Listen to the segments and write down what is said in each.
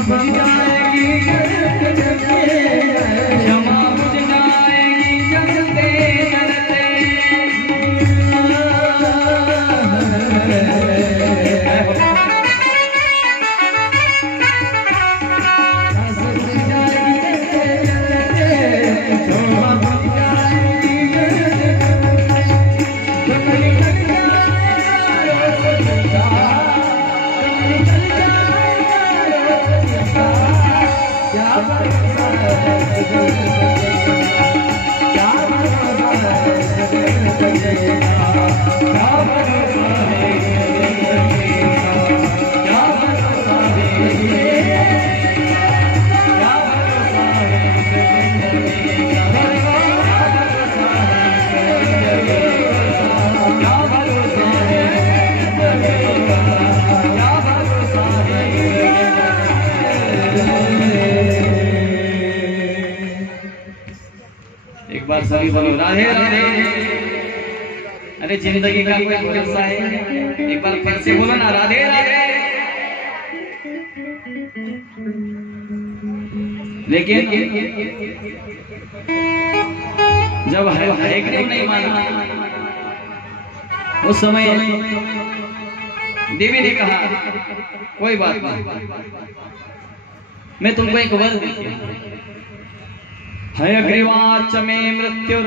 बन जाएगी क्षमा बुझ जाएगी जलते जलते। सभी बोलो राधे राधे। अरे जिंदगी का कोई भरोसा है? एक बार फिर से बोलो ना राधे राधे। लेकिन जब हयग्रीव नहीं माना उस समय देवी ने कहा कोई बात नहीं, मैं तुमको एक वर देती हूं। हयग्रीवाच मे मृत्युर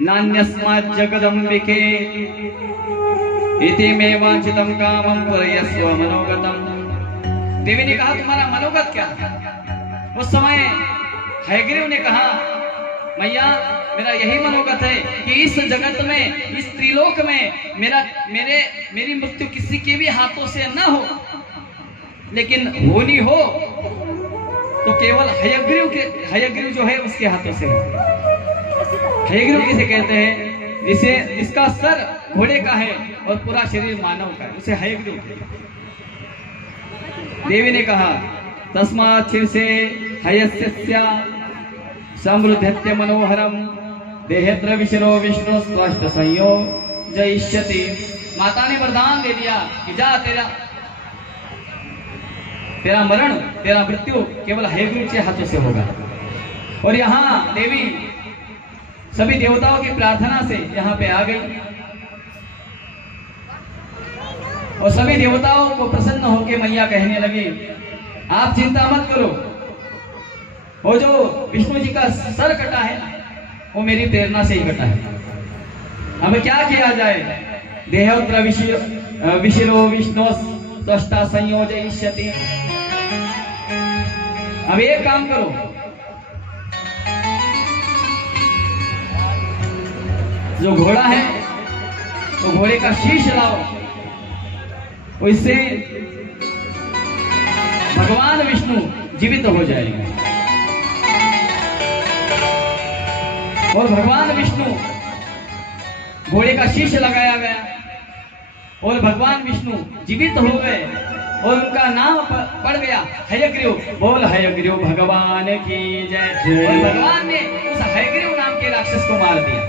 नान्यस्मात् जगदम्बिके इति मे वांछितं कामं पूरयस्व मनोगतम्। देवी ने कहा तुम्हारा मनोगत क्या? उस समय हयग्रीव ने कहा मैया मेरा यही मनोगत है कि इस जगत में, इस त्रिलोक में मेरी मृत्यु किसी के भी हाथों से न हो, लेकिन होनी हो तो केवल हयग्रीव जो है उसके हाथों से। हयग्रीव किसे कहते हैं? जिसका सर घोड़े का है और पूरा शरीर मानव का है, उसे हयग्रीव कहते हैं। देवी ने कहा तस्मात् शीर्षे हयस्य समृद्धत्य मनोहरम देहेत्र विशिरो विष्णु स्पष्ट संयोजयिष्यति। माता ने वरदान दे दिया कि जा तेरा मरण, तेरा मृत्यु केवल हयग्रीव के हाथों से होगा। और यहाँ देवी सभी देवताओं की प्रार्थना से यहाँ पे आ गई और सभी देवताओं को प्रसन्न होकर मैया कहने लगी आप चिंता मत करो, वो जो विष्णु जी का सर कटा है वो मेरी प्रेरणा से ही कटा है। अब क्या किया जाए? देहोत्र विशिरो विष्णु स्पष्टा संयोजयिष्यति। अब एक काम करो, जो घोड़ा है वो घोड़े का शीश लाओ, उससे भगवान विष्णु जीवित हो जाएंगे। और भगवान विष्णु घोड़े का शीश लगाया गया और भगवान विष्णु जीवित हो गए और उनका नाम पड़ गया हयग्रीव। बोल हयग्रीव भगवान की जय। और भगवान ने उस हयग्रीव नाम के राक्षस को मार दिया।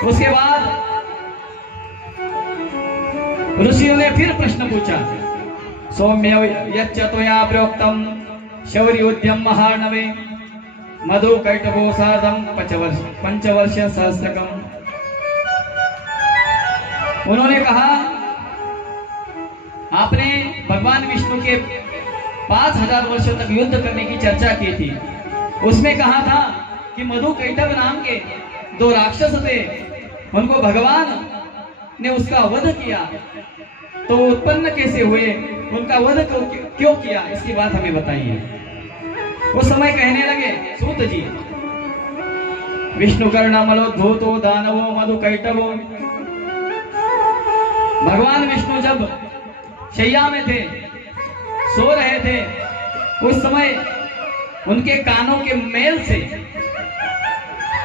उसके बाद ऋषियों ने फिर प्रश्न पूछा सौम्य यच्च त्वया प्रोक्तम शौर्योद्यम महार्णवे मधु कैटभो सार्धम पंचवर्ष सहस्रकम। उन्होंने कहा आपने भगवान विष्णु के 5000 वर्षों तक युद्ध करने की चर्चा की थी। उसमें कहा था कि मधु कैटभ नाम के 2 राक्षस थे, उनको भगवान ने उसका वध किया, तो उत्पन्न कैसे हुए, उनका वध क्यों किया, इसकी बात हमें बताइए। उस समय कहने लगे सूत जी विष्णु कर्णमलोद्भूतो दानवो मधु कैटभो। भगवान विष्णु जब शैया में थे, सो रहे थे, उस समय उनके कानों के मेल से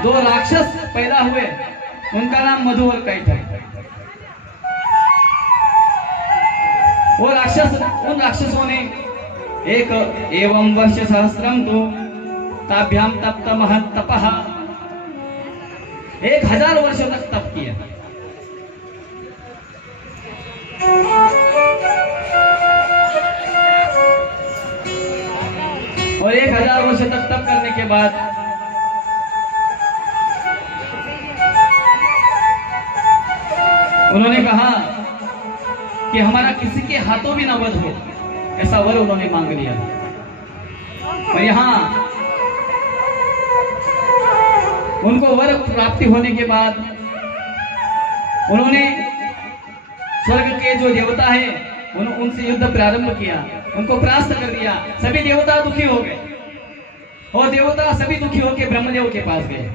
2 राक्षस पैदा हुए, उनका नाम मधु और कैटभ। वो उन राक्षसों ने एक एवं वर्ष सहस्रम तो ताभ्याम तप्त महत तपः 1000 वर्षों तक तप किया। बाद उन्होंने कहा कि हमारा किसी के हाथों भी न वध हो, ऐसा वर उन्होंने मांग लिया। और यहाँ उनको वर प्राप्ति होने के बाद उन्होंने स्वर्ग के जो देवता है उनसे युद्ध प्रारंभ किया, उनको परास्त कर दिया। सभी देवता दुखी हो गए और देवता सभी दुखी होकर ब्रह्मदेव के पास गए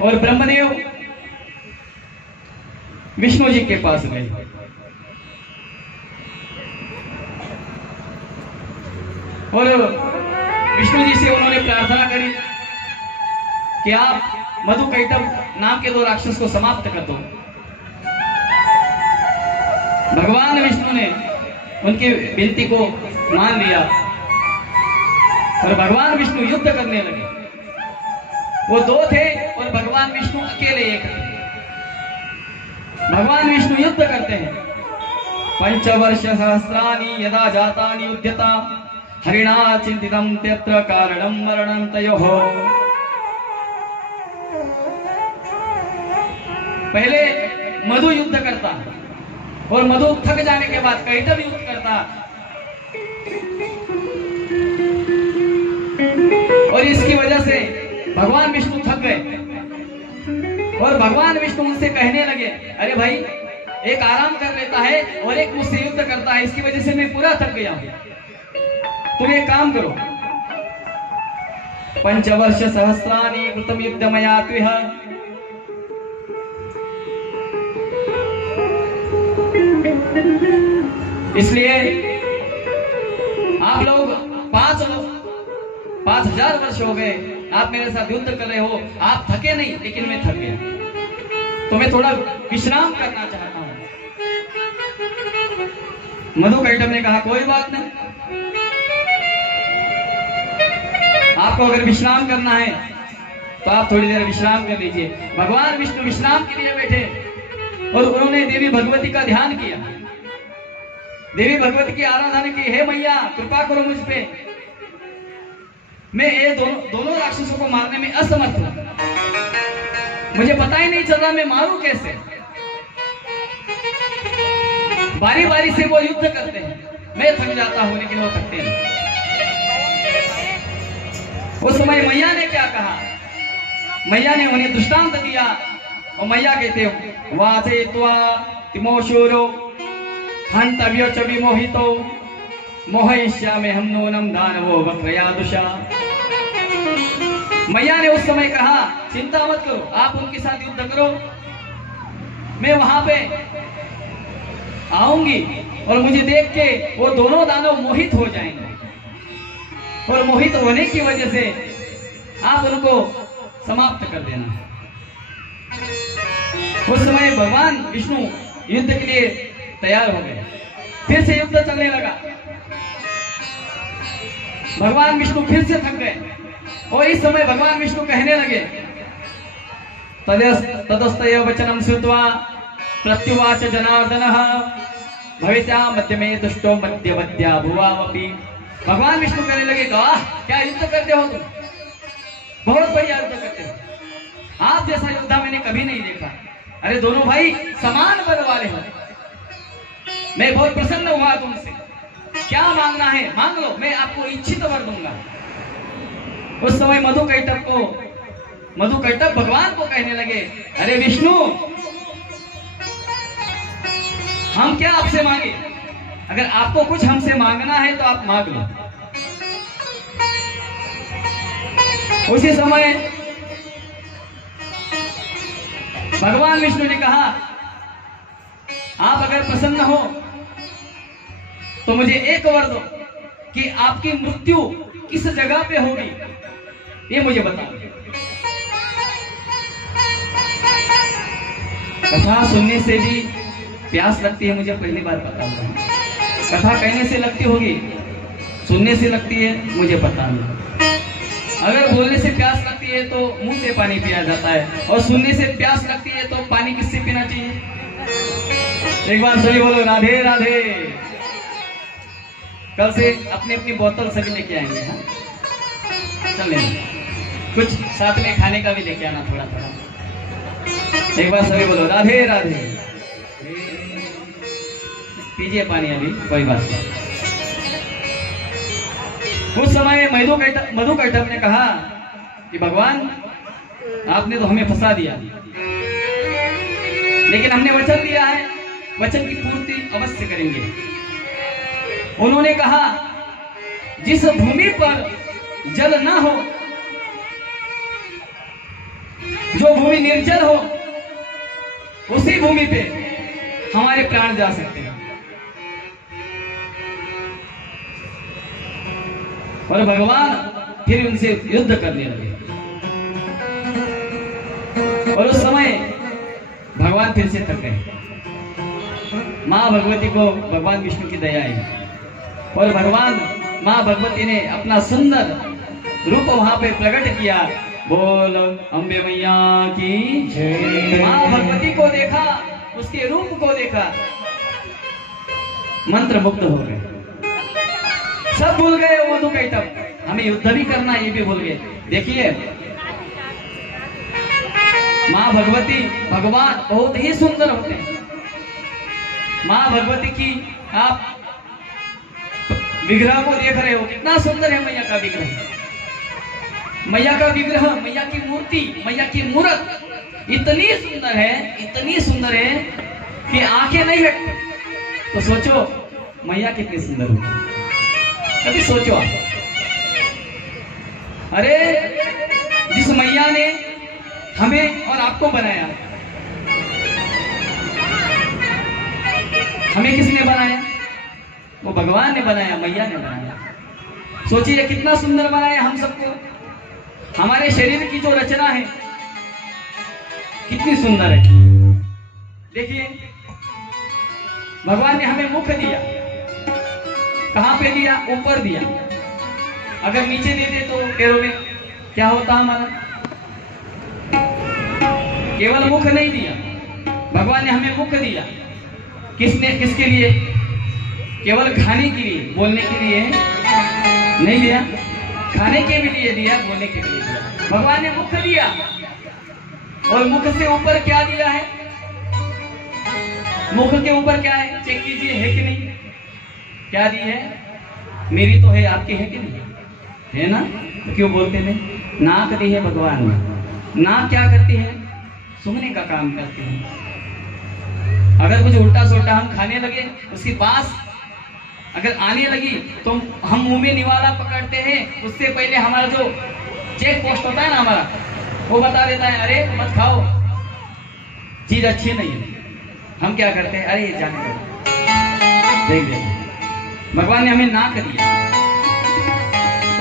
और ब्रह्मदेव विष्णु जी के पास गए और विष्णु जी से उन्होंने प्रार्थना करी कि आप मधुकैटभ नाम के 2 राक्षस को समाप्त कर दो। भगवान विष्णु ने उनकी विनती को मान लिया और भगवान विष्णु युद्ध करने लगे। वो 2 थे और भगवान विष्णु अकेले 1 थे। भगवान विष्णु युद्ध करते हैं। 5 वर्ष सहस्राणि यदा जातानि युध्यता हरिणा चिंतितं तत्र कारणं मरणं तयोः। पहले मधु युद्ध करता और मधु थक जाने के बाद कैटभ युद्ध करता और इसकी वजह से भगवान विष्णु थक गए और भगवान विष्णु उनसे कहने लगे, अरे भाई एक आराम कर लेता है और एक मुझसे युद्ध करता है, इसकी वजह से मैं पूरा थक गया हूं। तुम एक काम करो, 5 वर्ष सहस्राणि कृतं युद्ध मया त्विह। इसलिए आप लोग 5000 वर्ष हो गए आप मेरे साथ युद्ध कर रहे हो, आप थके नहीं लेकिन मैं थक गया, तो मैं थोड़ा विश्राम करना चाहता हूं। मधुकैटभ ने कहा कोई बात नहीं, आपको अगर विश्राम करना है तो आप थोड़ी देर विश्राम कर लीजिए। भगवान विष्णु विश्राम के लिए बैठे और उन्होंने देवी भगवती का ध्यान किया, देवी भगवती की आराधना की। हे मैया कृपा करो मुझ पे, मैं ये दोनों राक्षसों को मारने में असमर्थ हूं, मुझे पता ही नहीं चल रहा मैं मारूं कैसे। बारी बारी से वो युद्ध करते हैं, मैं थक जाता हूं लेकिन वो थकते नहीं। उस समय मैया ने क्या कहा, मैया ने उन्हें दृष्टांत दिया और मैया कहते हो वासे त्वा तिमोशूरो हंतव्यो च विमोहितो मोहयिष्यामि हम नूनं दानवो वक्रयादुषा। मैया ने उस समय कहा चिंता मत करो, आप उनके साथ युद्ध करो, मैं वहां पे आऊंगी और मुझे देख के वो दोनों दानव मोहित हो जाएंगे और मोहित होने की वजह से आप उनको समाप्त कर देना। उस समय भगवान विष्णु युद्ध के लिए तैयार हो गए, फिर से युद्ध चलने लगा। भगवान विष्णु फिर से थक गए और इस समय भगवान विष्णु कहने लगे तदस्तय वचनम श्रुत्वा प्रत्युवाच जनार्दनः भवित्या मध्य में दुष्टो मध्यवद्या भुवावपि। भगवान विष्णु कहने लगे क्या युद्ध करते हो तुम, बहुत बढ़िया युद्ध करते हो, आप जैसा योद्धा मैंने कभी नहीं देखा। अरे दोनों भाई समान बल वाले हो, मैं बहुत प्रसन्न हुआ तुमसे, क्या मांगना है मांग लो, मैं आपको इच्छित वर दूंगा। उस समय मधुकैटभ भगवान को कहने लगे अरे विष्णु हम क्या आपसे मांगे, अगर आपको कुछ हमसे मांगना है तो आप मांग लो। उसी समय भगवान विष्णु ने कहा आप अगर प्रसन्न हो तो मुझे एक वर दो कि आपकी मृत्यु किस जगह पे होगी ये मुझे बताओ। कथा सुनने से भी प्यास लगती है, मुझे पहली बार पता हुआ। कथा कहने से लगती होगी, सुनने से लगती है मुझे पता नहीं। अगर बोलने से प्यास लगती है तो मुंह से पानी पिया जाता है और सुनने से प्यास लगती है तो पानी किससे पीना चाहिए। एक बार सभी बोलो राधे राधे। कल से अपनी अपनी बोतल सभी लेके आएंगे। हाँ चल लेना, कुछ साथ में खाने का भी लेके आना थोड़ा थोड़ा। एक बार सभी बोलो राधे राधे। पीजिए पानी अभी, कोई बात नहीं। उस समय मधु कैटभ ने कहा कि भगवान आपने तो हमें फंसा दिया, लेकिन हमने वचन दिया है, वचन की पूर्ति अवश्य करेंगे। उन्होंने कहा जिस भूमि पर जल न हो, जो भूमि निर्जल हो, उसी भूमि पे हमारे प्राण जा सकते हैं। और भगवान फिर उनसे युद्ध करने लगे। और उस समय भगवान फिर से थक गए। मां भगवती को भगवान विष्णु की दया आई और भगवान मां भगवती ने अपना सुंदर रूप वहां पे प्रकट किया। बोल अम्बे मैया की जय। मां भगवती को देखा, उसके रूप को देखा, मंत्र मुग्ध हो गए। सब भूल गए मधु कैटभ, हमें युद्ध भी करना ये भी भूल गए। देखिए मां भगवती भगवान बहुत ही सुंदर होते हैं। मां भगवती की आप विग्रह को देख रहे हो, कितना सुंदर है मैया का विग्रह। मैया का विग्रह, मैया की मूर्ति, मैया की मूर्त इतनी सुंदर है, इतनी सुंदर है कि आंखें नहीं हटती। तो सोचो मैया कितनी सुंदर होगी, कभी सोचो आप। अरे जिस मैया ने हमें और आपको बनाया, हमें किसने बनाया? वो भगवान ने बनाया, मैया ने बनाया। सोचिए कितना सुंदर बनाया हम सबको। हमारे शरीर की जो रचना है कितनी सुंदर है। देखिए भगवान ने हमें मुख दिया, कहां पे दिया? ऊपर दिया। अगर नीचे दे दे तो पैरों में क्या होता हमारा? केवल मुख नहीं दिया, भगवान ने हमें मुख दिया। किसके लिए? केवल खाने के लिए, बोलने के लिए नहीं दिया, खाने के भी लिए दिया, बोलने के लिए दिया। भगवान ने मुख दिया और मुख से ऊपर क्या दिया है? मुख के ऊपर क्या है? चेक कीजिए, है कि नहीं? क्या दी है? मेरी तो है, आपकी है कि नहीं? है ना? तो क्यों बोलते नहीं? नाक दी है भगवान ने। नाक क्या करती है? सूंघने का काम करती है। अगर कुछ उल्टा सुल्टा हम खाने लगे, उसकी बास अगर आने लगी तो हम मुंह में निवाला पकड़ते हैं। उससे पहले हमारा जो चेक पोस्ट होता है ना हमारा, वो बता देता है अरे मत खाओ, चीज अच्छी नहीं है। हम क्या करते हैं? अरे जाने दो। देख देखो भगवान ने हमें नाक दिया।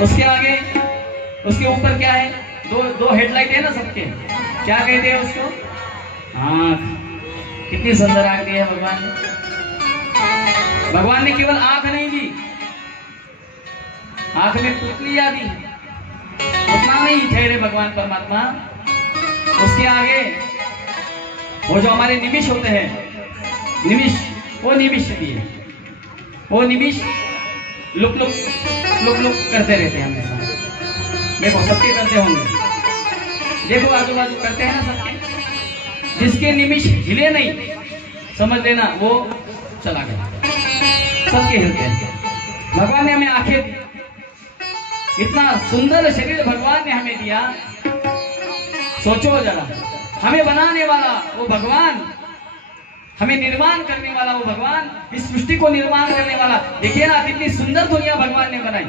उसके आगे उसके ऊपर क्या है? दो हेडलाइट है ना सबके, क्या कहते हैं उसको? आंख। कितनी सुंदर आंख दी है भगवान ने। भगवान ने केवल आंख नहीं दी, आंख में पुतलियां दी। उतना नहीं ठहरे भगवान परमात्मा, उसके आगे वो जो हमारे निमिष होते हैं, निमिष, वो निमिष दिए। वो निमिष लुक लुक करते रहते हैं हमेशा। देखो सबके करते होंगे, देखो आजू बाजू करते हैं ना सबके। जिसके निमिष हिले नहीं, समझ लेना वो चला गया। सबके हिलते हैं। भगवान ने हमें आंखें दी, इतना सुंदर शरीर भगवान ने हमें दिया। सोचो जरा, हमें बनाने वाला वो भगवान, हमें निर्माण करने वाला वो भगवान, इस सृष्टि को निर्माण करने वाला। देखिए ना कितनी सुंदर दुनिया भगवान ने बनाई।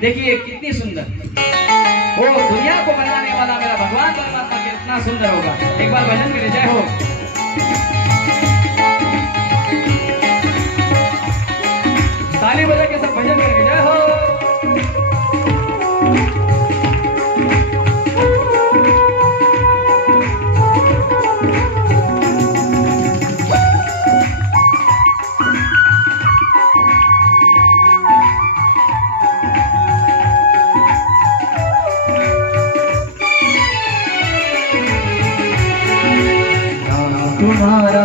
देखिए कितनी सुंदर, वो दुनिया को बनाने वाला मेरा भगवान परमात्मा कितना सुंदर होगा। एक बार भजन के लिए जय हो। ताली बजा के सब भजन करके जय हो। तुम्हारा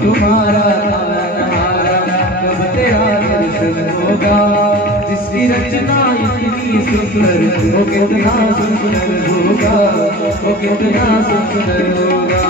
तुम्हारा कब तेरा दर्शन जिसकी रचना इतनी सुंदर वो कितना सुंदर होगा, वो कितना सुंदर होगा।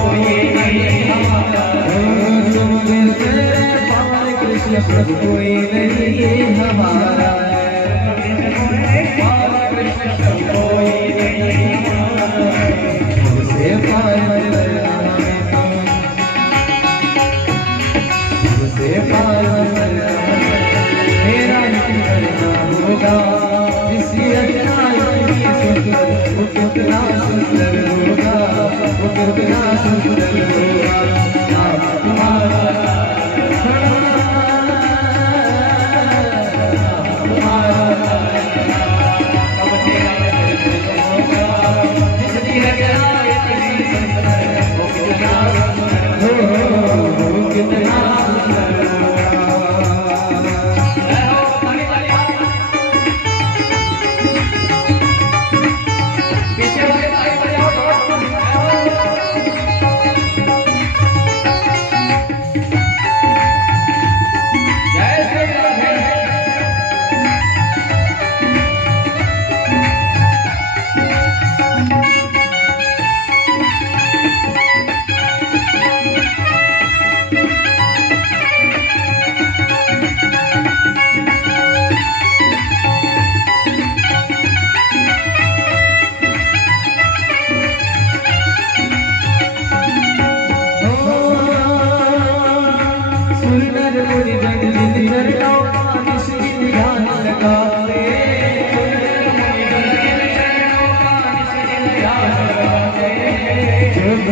कोई नहीं हमारा, तुम बिन तेरे पार कृष्ण प्रभु कोई नहीं हमारा, तुझसे पार तुझसे पार मेरा नहीं करना होगा। जिसकी रचना वो कितना सुंदर होगा, वो कितना सुंदर होगा।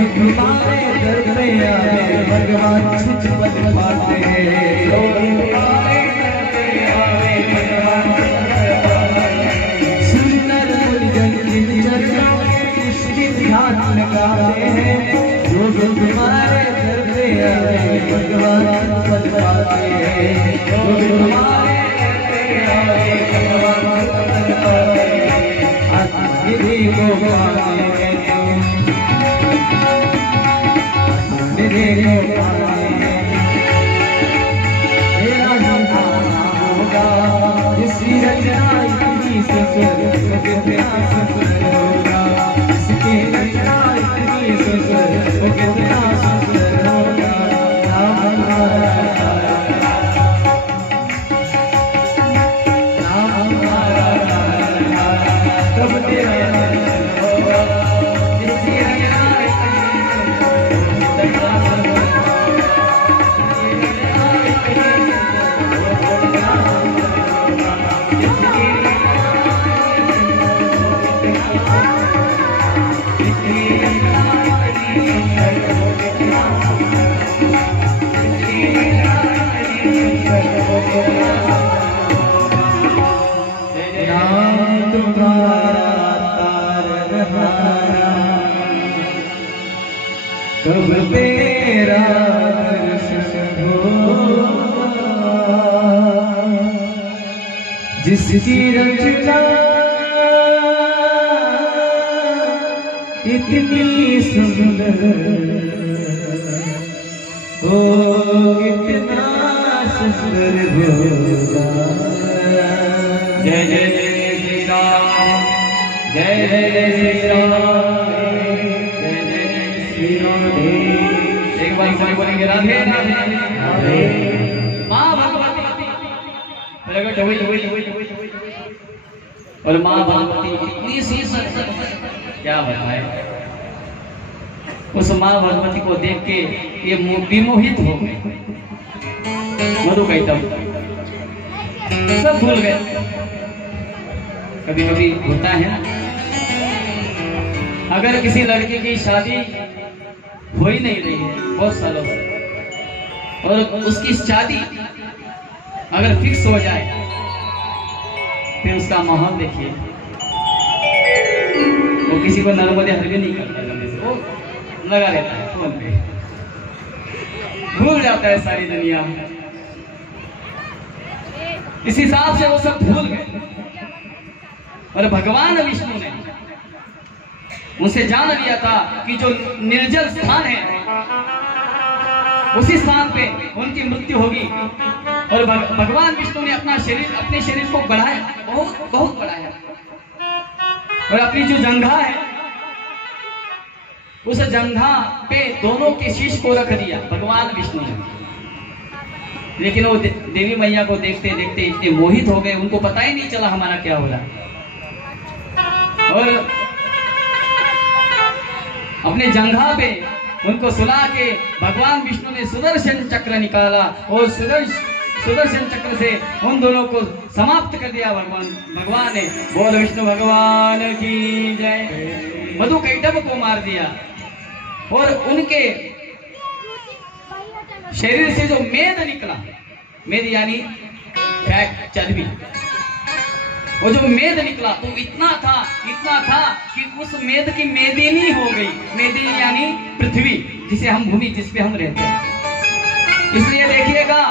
तुम्हारे घर पे आए भगवान छुट पद पाते हैं, तुम्हारे घर पे आए भगवान सुंदर मुरझन की चर्चा इसकी ध्यान लगाते हैं। जो तुम्हारे घर पे आए भगवान पद पाते हैं, तुम्हारे घर पे आए भगवान पद पाते हैं। अतिथि को पाते हैं मेरा होगा। जिसकी रचना इतनी सुंदर वो कितना सुंदर होगा, जिसकी रचना इतनी सुंदर वो कितना सुंदर होगा। नाम हमारा कब तेरा होगा। जिसकी रचना कब तेरा दर्शन होगा। जिसकी रचना इतनी सुंदर ओ कितना सुंदर होगा। जय जय जय श्री राम, जय जय जय श्री राम, जय जय जय श्री राधे। एक बार सभी बोलेंगे राधे राधे। माँ भगवती प्रकट हुई और माँ भगवती इतनी सी क्या बताए, उस माँ भगवती को देख के ये विमोहित हो गए। मधु कैटभ सब भूल गए। कभी कभी होता है ना, अगर किसी लड़के की शादी हो ही नहीं रही है बहुत सालों से, और उसकी शादी अगर फिक्स हो जाए, फिर उसका माहौल देखिए, वो किसी को नर्मदे हर भी नहीं करता, वो लगा रहता है फोन पे, भूल जाता है सारी दुनिया। इस हिसाब से वो सब भूल गए। और भगवान विष्णु ने उनसे जान लिया था कि जो निर्जल स्थान है उसी स्थान पे उनकी मृत्यु होगी। और भगवान विष्णु ने अपने शरीर को बढ़ाया, बहुत बहुत बढ़ाया, और अपनी जो जंघा है उस जंघा पे दोनों के शीश को रख दिया भगवान विष्णु ने। लेकिन वो देवी मैया को देखते देखते इतने मोहित हो गए, उनको पता ही नहीं चला हमारा क्या हो रहा। और अपने जंघा पे उनको सुला के भगवान विष्णु ने सुदर्शन चक्र निकाला, और सुदर्शन चक्र से उन दोनों को समाप्त कर दिया भगवान ने। बोल विष्णु भगवान की जय। मधु कैटभ को मार दिया, और उनके शरीर से जो मेद निकला, मेद यानी फैट, चर्बी, वो जो मेद निकला तो इतना था कि उस मेद की मेदिनी हो गई। मेदिनी यानी पृथ्वी, जिसे हम भूमि, जिस पे हम रहते हैं। इसलिए देखिएगा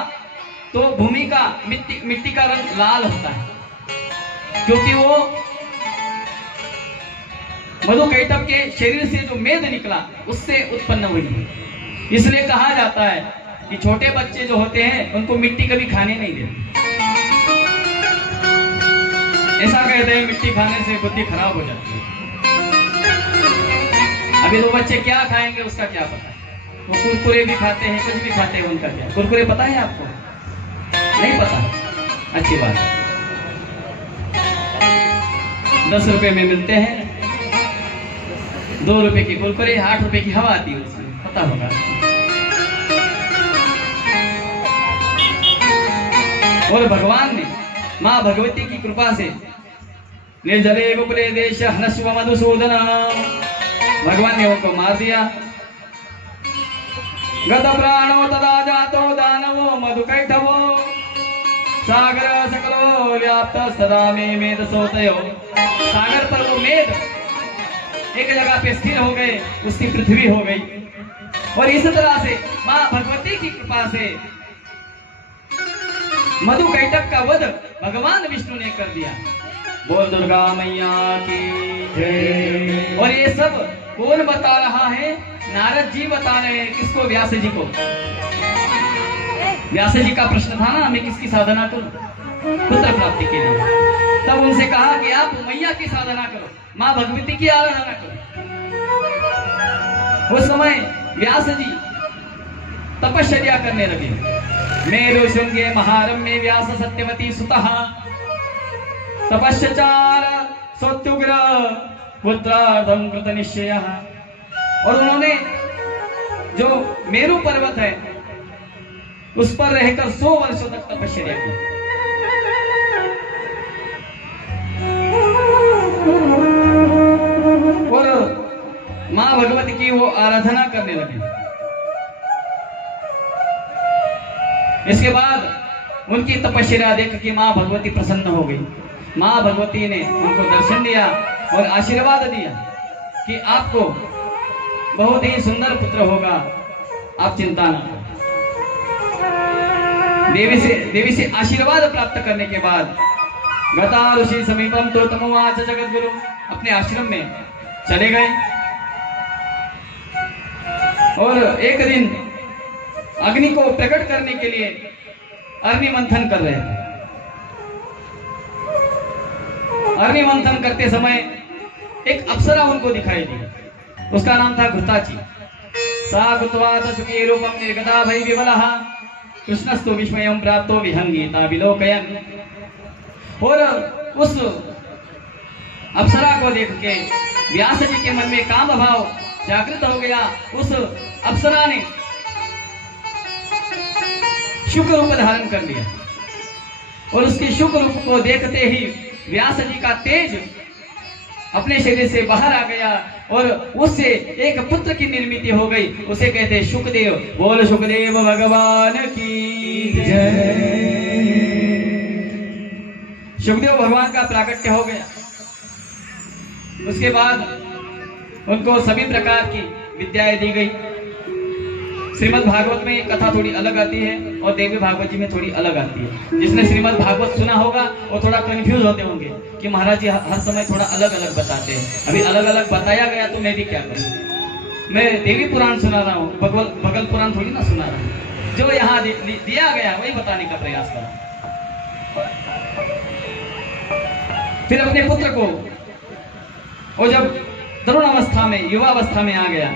तो भूमि का मिट्टी का रंग लाल होता है, क्योंकि वो मधु कैटभ के शरीर से जो मेद निकला उससे उत्पन्न हुई। इसलिए कहा जाता है कि छोटे बच्चे जो होते हैं उनको मिट्टी कभी खाने नहीं देते। ऐसा कहते हैं मिट्टी खाने से बुद्धि खराब हो जाती है। अभी तो बच्चे क्या खाएंगे उसका क्या पता है, वो कुरकुरे भी खाते हैं, कुछ भी खाते हैं, उनका क्या। कुरकुरे पता है आपको? नहीं पता? अच्छी बात। 10 रुपए में मिलते हैं, 2 रुपए की कुरकुरे, 8 रुपए की हवा आती है उसमें, पता होगा। और भगवान ने माँ भगवती की कृपा से निर्जले गोकुले देश हनस्व मधुसूदन, भगवान ने उनको मार दिया। गत प्राणो तदा जातो दानवो मधु कैटभो, सागर सकलो व्याप्त सदा में मेद सोतयो। सागर पर वो मेद एक जगह पे स्थिर हो गए, उसकी पृथ्वी हो गई। और इस तरह से माँ भगवती की कृपा से मधु कैटभ का वध भगवान विष्णु ने कर दिया। बोल दुर्गा मैया की जय। और ये सब कौन बता रहा है? नारद जी बता रहे हैं। किसको? व्यास जी को। व्यास जी का प्रश्न था ना, मैं किसकी साधना करूं पुत्र प्राप्ति के लिए। तब उनसे कहा कि आप मैया की साधना करो, माँ भगवती की आराधना करो। उस समय व्यास जी तपश्चर्या करने लगे। मेरु शृंगे महारम्ये व्यास सत्यवती सुतः, तपश्चार सत्युग्र पुत्रार्थम कृत निश्चयः। और उन्होंने जो मेरु पर्वत है उस पर रहकर 100 वर्षों तक तपश्चर्या की। और माँ भगवती की वो आराधना करने लगे। इसके बाद उनकी तपस्या देख के माँ भगवती प्रसन्न हो गई। माँ भगवती ने उनको दर्शन दिया और आशीर्वाद दिया कि आपको बहुत ही सुंदर पुत्र होगा, आप चिंता न करो। देवी से आशीर्वाद प्राप्त करने के बाद गता ऋषि समीपम तो तमोवाच जगत गुरु, अपने आश्रम में चले गए। और एक दिन अग्नि को प्रकट करने के लिए अग्नि मंथन कर रहे थे। अग्नि मंथन करते समय एक अप्सरा उनको दिखाई दी, उसका नाम था घृताची। सा गुत्वा तसुके रूपम निर्गता भई विमलः कृष्णस्तु विस्मयं प्राप्तो विहंगीता विलोकयन्। और उस अप्सरा को देख के व्यास जी के मन में काम भाव जागृत हो गया। उस अप्सरा ने शुक्र रूप धारण कर लिया और उसके शुक्र रूप को देखते ही व्यास जी का तेज अपने शरीर से बाहर आ गया और उससे एक पुत्र की निर्मित हो गई। उसे कहते शुकदेव। बोल शुकदेव भगवान की जय। शुकदेव भगवान का प्राकट्य हो गया। उसके बाद उनको सभी प्रकार की विद्याएं दी गई। श्रीमद् भागवत में एक कथा थोड़ी अलग आती है और देवी भागवत जी में थोड़ी अलग आती है। जिसने श्रीमद् भागवत सुना होगा वो थोड़ा कंफ्यूज होते होंगे कि महाराज जी हर समय थोड़ा अलग अलग बताते हैं। अभी अलग अलग बताया गया तो मैं भी क्या करूं। मैं देवी पुराण सुना रहा हूँ, भगल पुराण थोड़ी ना सुना रहा हूँ। जो यहाँ दिया गया वही बताने का प्रयास करा। फिर अपने पुत्र को वो जब तरुण अवस्था में युवा अवस्था में आ गया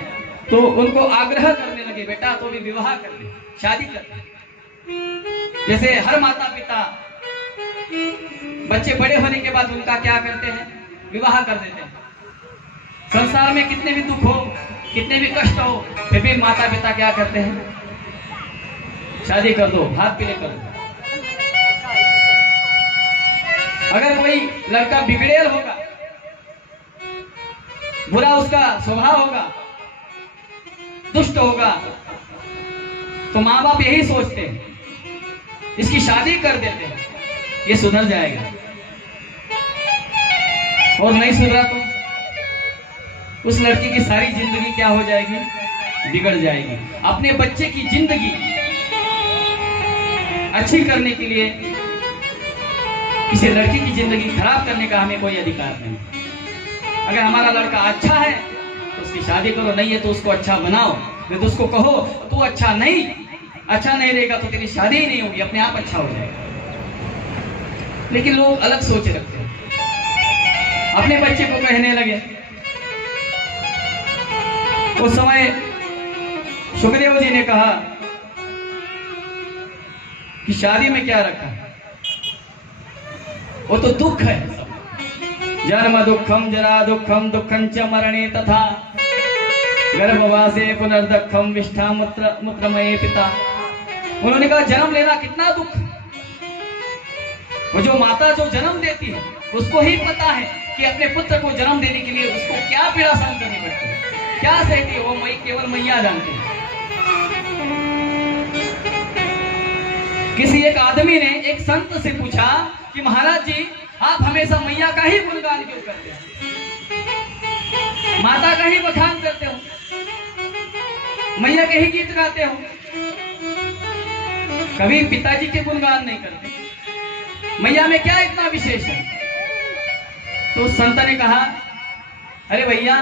तो उनको आग्रह करने लगे, बेटा तो भी विवाह कर ले, शादी कर ले। जैसे हर माता पिता बच्चे बड़े होने के बाद उनका क्या करते हैं, विवाह कर देते हैं। संसार में कितने भी दुख हो, कितने भी कष्ट हो, फिर भी माता पिता क्या करते हैं, शादी कर दो, हाथ पीले कर दो। अगर कोई लड़का बिगड़ेल होगा, बुरा उसका स्वभाव होगा, दुष्ट होगा, तो माँ बाप यही सोचते हैं इसकी शादी कर देते हैं, ये सुधर जाएगा। और नहीं सुधरा तो उस लड़की की सारी जिंदगी क्या हो जाएगी, बिगड़ जाएगी। अपने बच्चे की जिंदगी अच्छी करने के लिए किसी लड़की की जिंदगी खराब करने का हमें कोई अधिकार नहीं। अगर हमारा लड़का अच्छा है तो उसकी शादी करो, नहीं है तो उसको अच्छा बनाओ। नहीं तो उसको कहो तू अच्छा नहीं रहेगा तो तेरी शादी ही नहीं होगी, अपने आप अच्छा हो जाएगा। लेकिन लोग अलग सोच रखते हैं। अपने बच्चे को कहने लगे, उस समय सुखदेव जी ने कहा कि शादी में क्या रखा है, वो तो दुख है। जन्म दुखम जरा दुखम दुखं च मरणे तथा गर्भवासे पुनर्दखम विष्ठा मूत्रमये पिता। उन्होंने कहा जन्म लेना कितना दुख। वो जो माता जो जन्म देती है उसको ही पता है कि अपने पुत्र को जन्म देने के लिए उसको क्या पीड़ा सहन करनी पड़ती है, क्या सहती है, वो केवल मैया जानती है। किसी एक आदमी ने एक संत से पूछा कि महाराज जी आप हमेशा मैया का ही गुणगान क्यों करते हैं, माता का ही बखान करते हो, मैया के ही गीत गाते हो, कभी पिताजी के गुणगान नहीं करते, मैया में क्या इतना विशेष है। तो संत ने कहा अरे भैया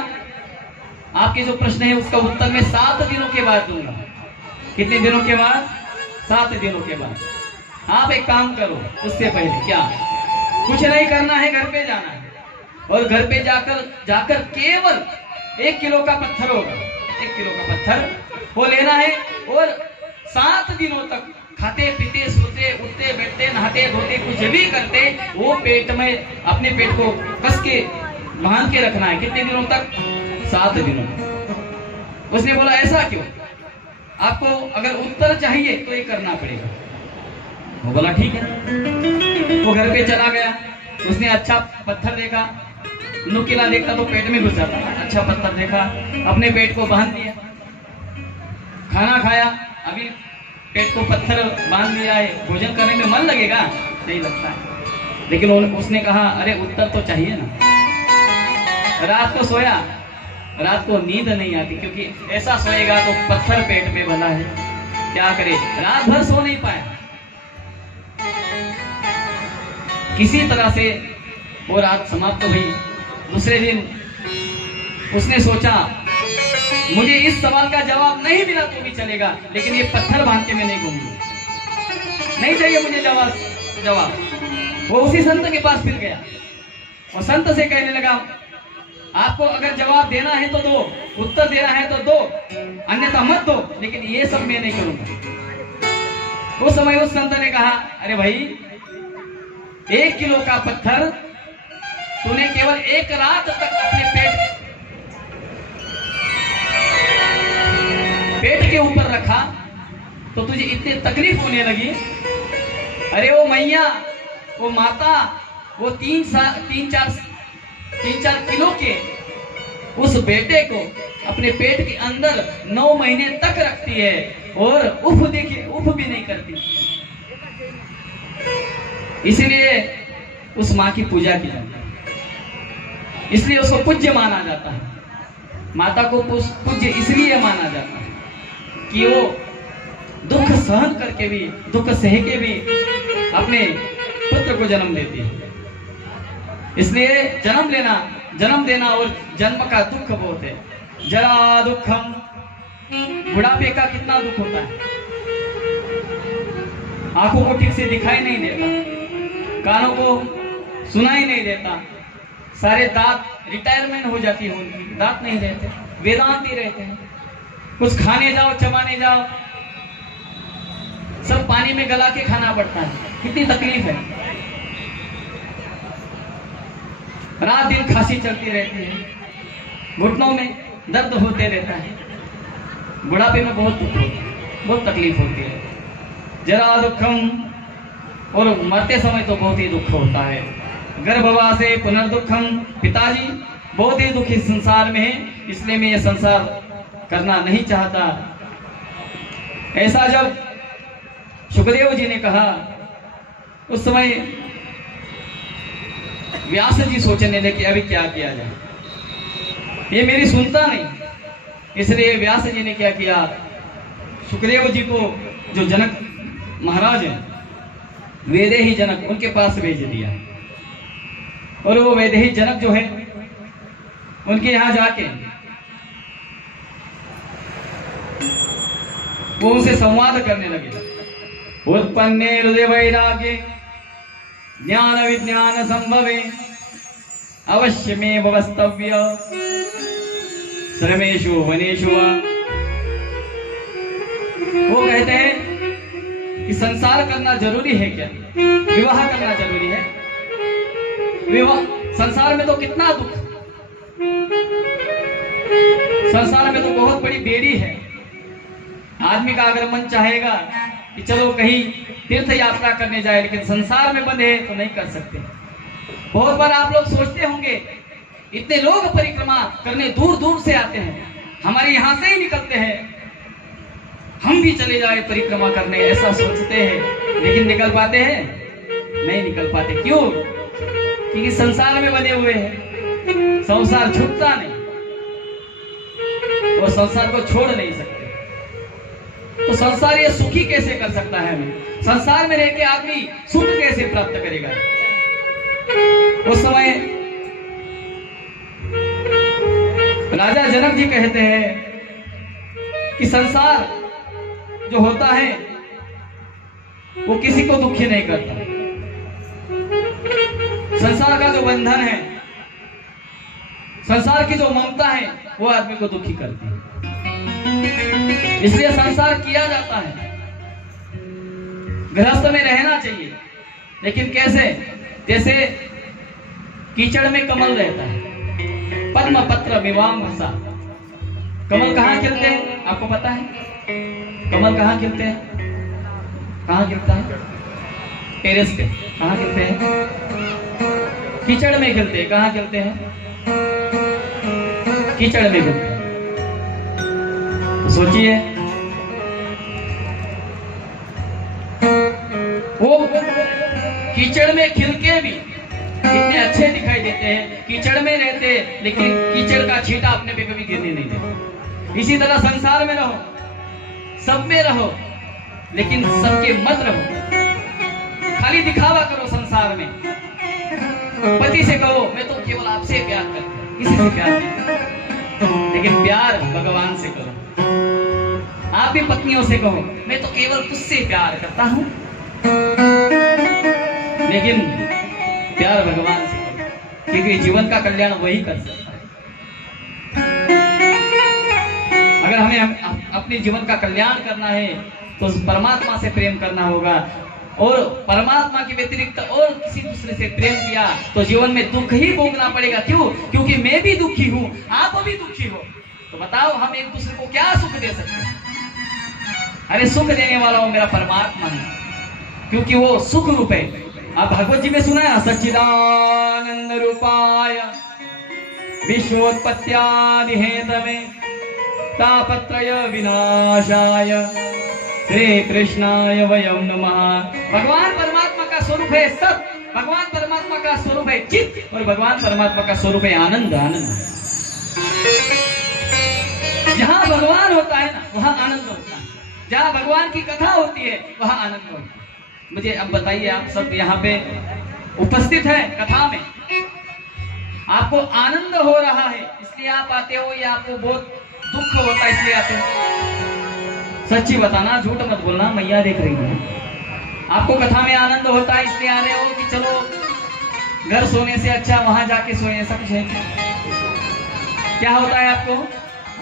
आपके जो प्रश्न है उसका उत्तर मैं 7 दिनों के बाद दूंगा। कितने दिनों के बाद? 7 दिनों के बाद। आप एक काम करो, उससे पहले क्या कुछ नहीं करना है, घर पे जाना है और घर पे जाकर केवल 1 किलो का पत्थर होगा, 1 किलो का पत्थर वो लेना है और 7 दिनों तक खाते पीते सोते उठते बैठते नहाते धोते कुछ भी करते वो पेट में अपने पेट को कस के बांध के रखना है। कितने दिनों तक? 7 दिनों तक। उसने बोला ऐसा क्यों? आपको अगर उत्तर चाहिए तो ये करना पड़ेगा। वो बोला ठीक है। वो घर पे चला गया, उसने अच्छा पत्थर देखा, नुकीला देखता तो पेट में घुस जाता, अच्छा पत्थर देखा, अपने पेट को बांध दिया, खाना खाया, अभी पेट को पत्थर बांध दिया है, भोजन करने में मन लगेगा? नहीं लगता है। लेकिन उसने कहा अरे उत्तर तो चाहिए ना। रात को सोया, रात को नींद नहीं आती क्योंकि ऐसा सोएगा तो पत्थर पेट में बना है, क्या करे, रात भर सो नहीं पाया। किसी तरह से वो रात समाप्त हुई। दूसरे दिन उसने सोचा मुझे इस सवाल का जवाब नहीं मिला तो भी चलेगा, लेकिन ये पत्थर बांध के मैं नहीं घूमूंगा, नहीं चाहिए मुझे जवाब। वो उसी संत के पास फिर गया, और संत से कहने लगा, आपको अगर जवाब देना है तो दो, उत्तर देना है तो दो, अन्यथा मत दो, लेकिन ये सब मैं नहीं करूंगा। उस समय उस संत ने कहा, अरे भाई 1 किलो का पत्थर तूने केवल 1 रात तक अपने पेट के ऊपर रखा तो तुझे इतनी तकलीफ होने लगी। अरे वो मैया, वो माता, वो 3-4 किलो के उस बेटे को अपने पेट के अंदर 9 महीने तक रखती है और उफ भी नहीं करती। इसलिए उस माँ की पूजा की जाती है, इसलिए उसको पूज्य माना जाता है। माता को पूज्य इसलिए माना जाता है कि वो दुख सहन करके भी, दुख सह के भी अपने पुत्र को जन्म देती है। इसलिए जन्म देना और जन्म का दुख बहुत है। जरा दुखम, बुढ़ापे का कितना दुख होता है। आंखों को ठीक से दिखाई नहीं देता, कानों को सुनाई नहीं देता, सारे दांत रिटायरमेंट हो जाती है उनकी, दांत नहीं रहते, वेदांती रहते हैं। कुछ खाने जाओ, चबाने जाओ, सब पानी में गला के खाना पड़ता है। कितनी तकलीफ है। रात दिन खांसी चलती रहती है, घुटनों में दर्द होते रहता है। बुढ़ापे में बहुत तकलीफ होती है। जरा दुखम, और मरते समय तो बहुत ही दुख होता है। गर्भवासे पुनर्दुखम, पिताजी बहुत ही दुखी संसार में है, इसलिए मैं ये संसार करना नहीं चाहता। ऐसा जब सुखदेव जी ने कहा, उस समय व्यास जी सोचने लगे कि अभी क्या किया जाए, ये मेरी सुनता नहीं। इसलिए व्यास जी ने क्या किया, सुखदेव जी को जो जनक महाराज है, वैदेही जनक, उनके पास भेज दिया। और वो वैदेही जनक जो है, उनके यहां जाके वो उनसे संवाद करने लगे। उत्पन्ने हृदय वैराग्ये ज्ञान विज्ञान संभवे अवश्य में वस्तव्य श्रमेशु वनेशु। वो कहते हैं कि संसार करना जरूरी है क्या, विवाह करना जरूरी है। विवाह, संसार में तो कितना दुख, संसार में तो बहुत बड़ी बेड़ी है। आदमी का अगर मन चाहेगा कि चलो कहीं तीर्थ यात्रा करने जाए, लेकिन संसार में बंधे तो नहीं कर सकते। बहुत बार आप लोग सोचते होंगे, इतने लोग परिक्रमा करने दूर दूर से आते हैं, हमारे यहां से ही निकलते हैं, हम भी चले जाए परिक्रमा करने, ऐसा सोचते हैं। लेकिन निकल पाते हैं? नहीं निकल पाते। क्यों? क्योंकि संसार में बने हुए हैं। संसार छूटता नहीं, वो संसार को छोड़ नहीं सकते। तो संसार ये सुखी कैसे कर सकता है हमें? संसार में रह के आदमी सुख कैसे प्राप्त करेगा? उस समय राजा जनक जी कहते हैं कि संसार जो होता है वो किसी को दुखी नहीं करता। संसार का जो बंधन है, संसार की जो ममता है, वो आदमी को दुखी करती है। इसलिए संसार किया जाता है। गृहस्थ में रहना चाहिए, लेकिन कैसे? जैसे कीचड़ में कमल रहता है, पद्म पत्र विवाम भसा। कमल कहाँ खिलते हैं आपको पता है? कमल कहाँ खिलते हैं? कहाँ खिलता है? टेरेस पे। कहाँ खिलते हैं? कीचड़ में खिलते हैं। कहाँ खिलते हैं? कीचड़ में खिलते हैं। तो सोचिए, वो कीचड़ में खिल के भी कितने अच्छे दिखाई देते हैं। कीचड़ में रहते, लेकिन कीचड़ का छींटा अपने पे कभी गिरने नहीं देते। इसी तरह संसार में रहो, सब में रहो, लेकिन सबके मत रहो। खाली दिखावा करो संसार में। पति से कहो मैं तो केवल आपसे प्यार करता हूं, किसी से प्यार नहीं, लेकिन प्यार भगवान से करो। आप भी पत्नियों से कहो मैं तो केवल तुझसे प्यार करता हूं, लेकिन प्यार भगवान से करो। क्योंकि जीवन का कल्याण वही कर सकता है। अगर हमें अपने जीवन का कल्याण करना है तो परमात्मा से प्रेम करना होगा, और परमात्मा के व्यतिरिक्त और किसी दूसरे से प्रेम किया तो जीवन में दुख ही भोगना पड़ेगा। क्यों? क्योंकि मैं भी दुखी हूं, आप भी दुखी हो, तो बताओ हम एक दूसरे को क्या सुख दे सकते हैं? अरे सुख देने वाला वो मेरा परमात्मा है, क्योंकि वो सुख रूप है। आप भगवत जी में सुना है, सच्चिदानंद रूपाय विश्वोत्पत्त्यादि हेतवे तापत्रय विनाशाय श्री कृष्णाय वयम नमः। भगवान परमात्मा का स्वरूप है सत, भगवान परमात्मा का स्वरूप है चित्त, और भगवान परमात्मा का स्वरूप है आनंद। आनंद जहां भगवान होता है ना वहां आनंद होता है, जहां भगवान की कथा होती है वहां आनंद होता है। मुझे अब बताइए, आप सब यहाँ पे उपस्थित है कथा में, आपको आनंद हो रहा है इसलिए आप आते हो, या आपको बहुत दुख होता है इसलिए आते हो? सच्ची बताना, झूठ मत बोलना, मैया देख रही है। आपको कथा में आनंद होता है इसलिए आ रहे हो कि चलो घर सोने से अच्छा वहां जाके सोए, ऐसा कुछ है? क्या होता है आपको?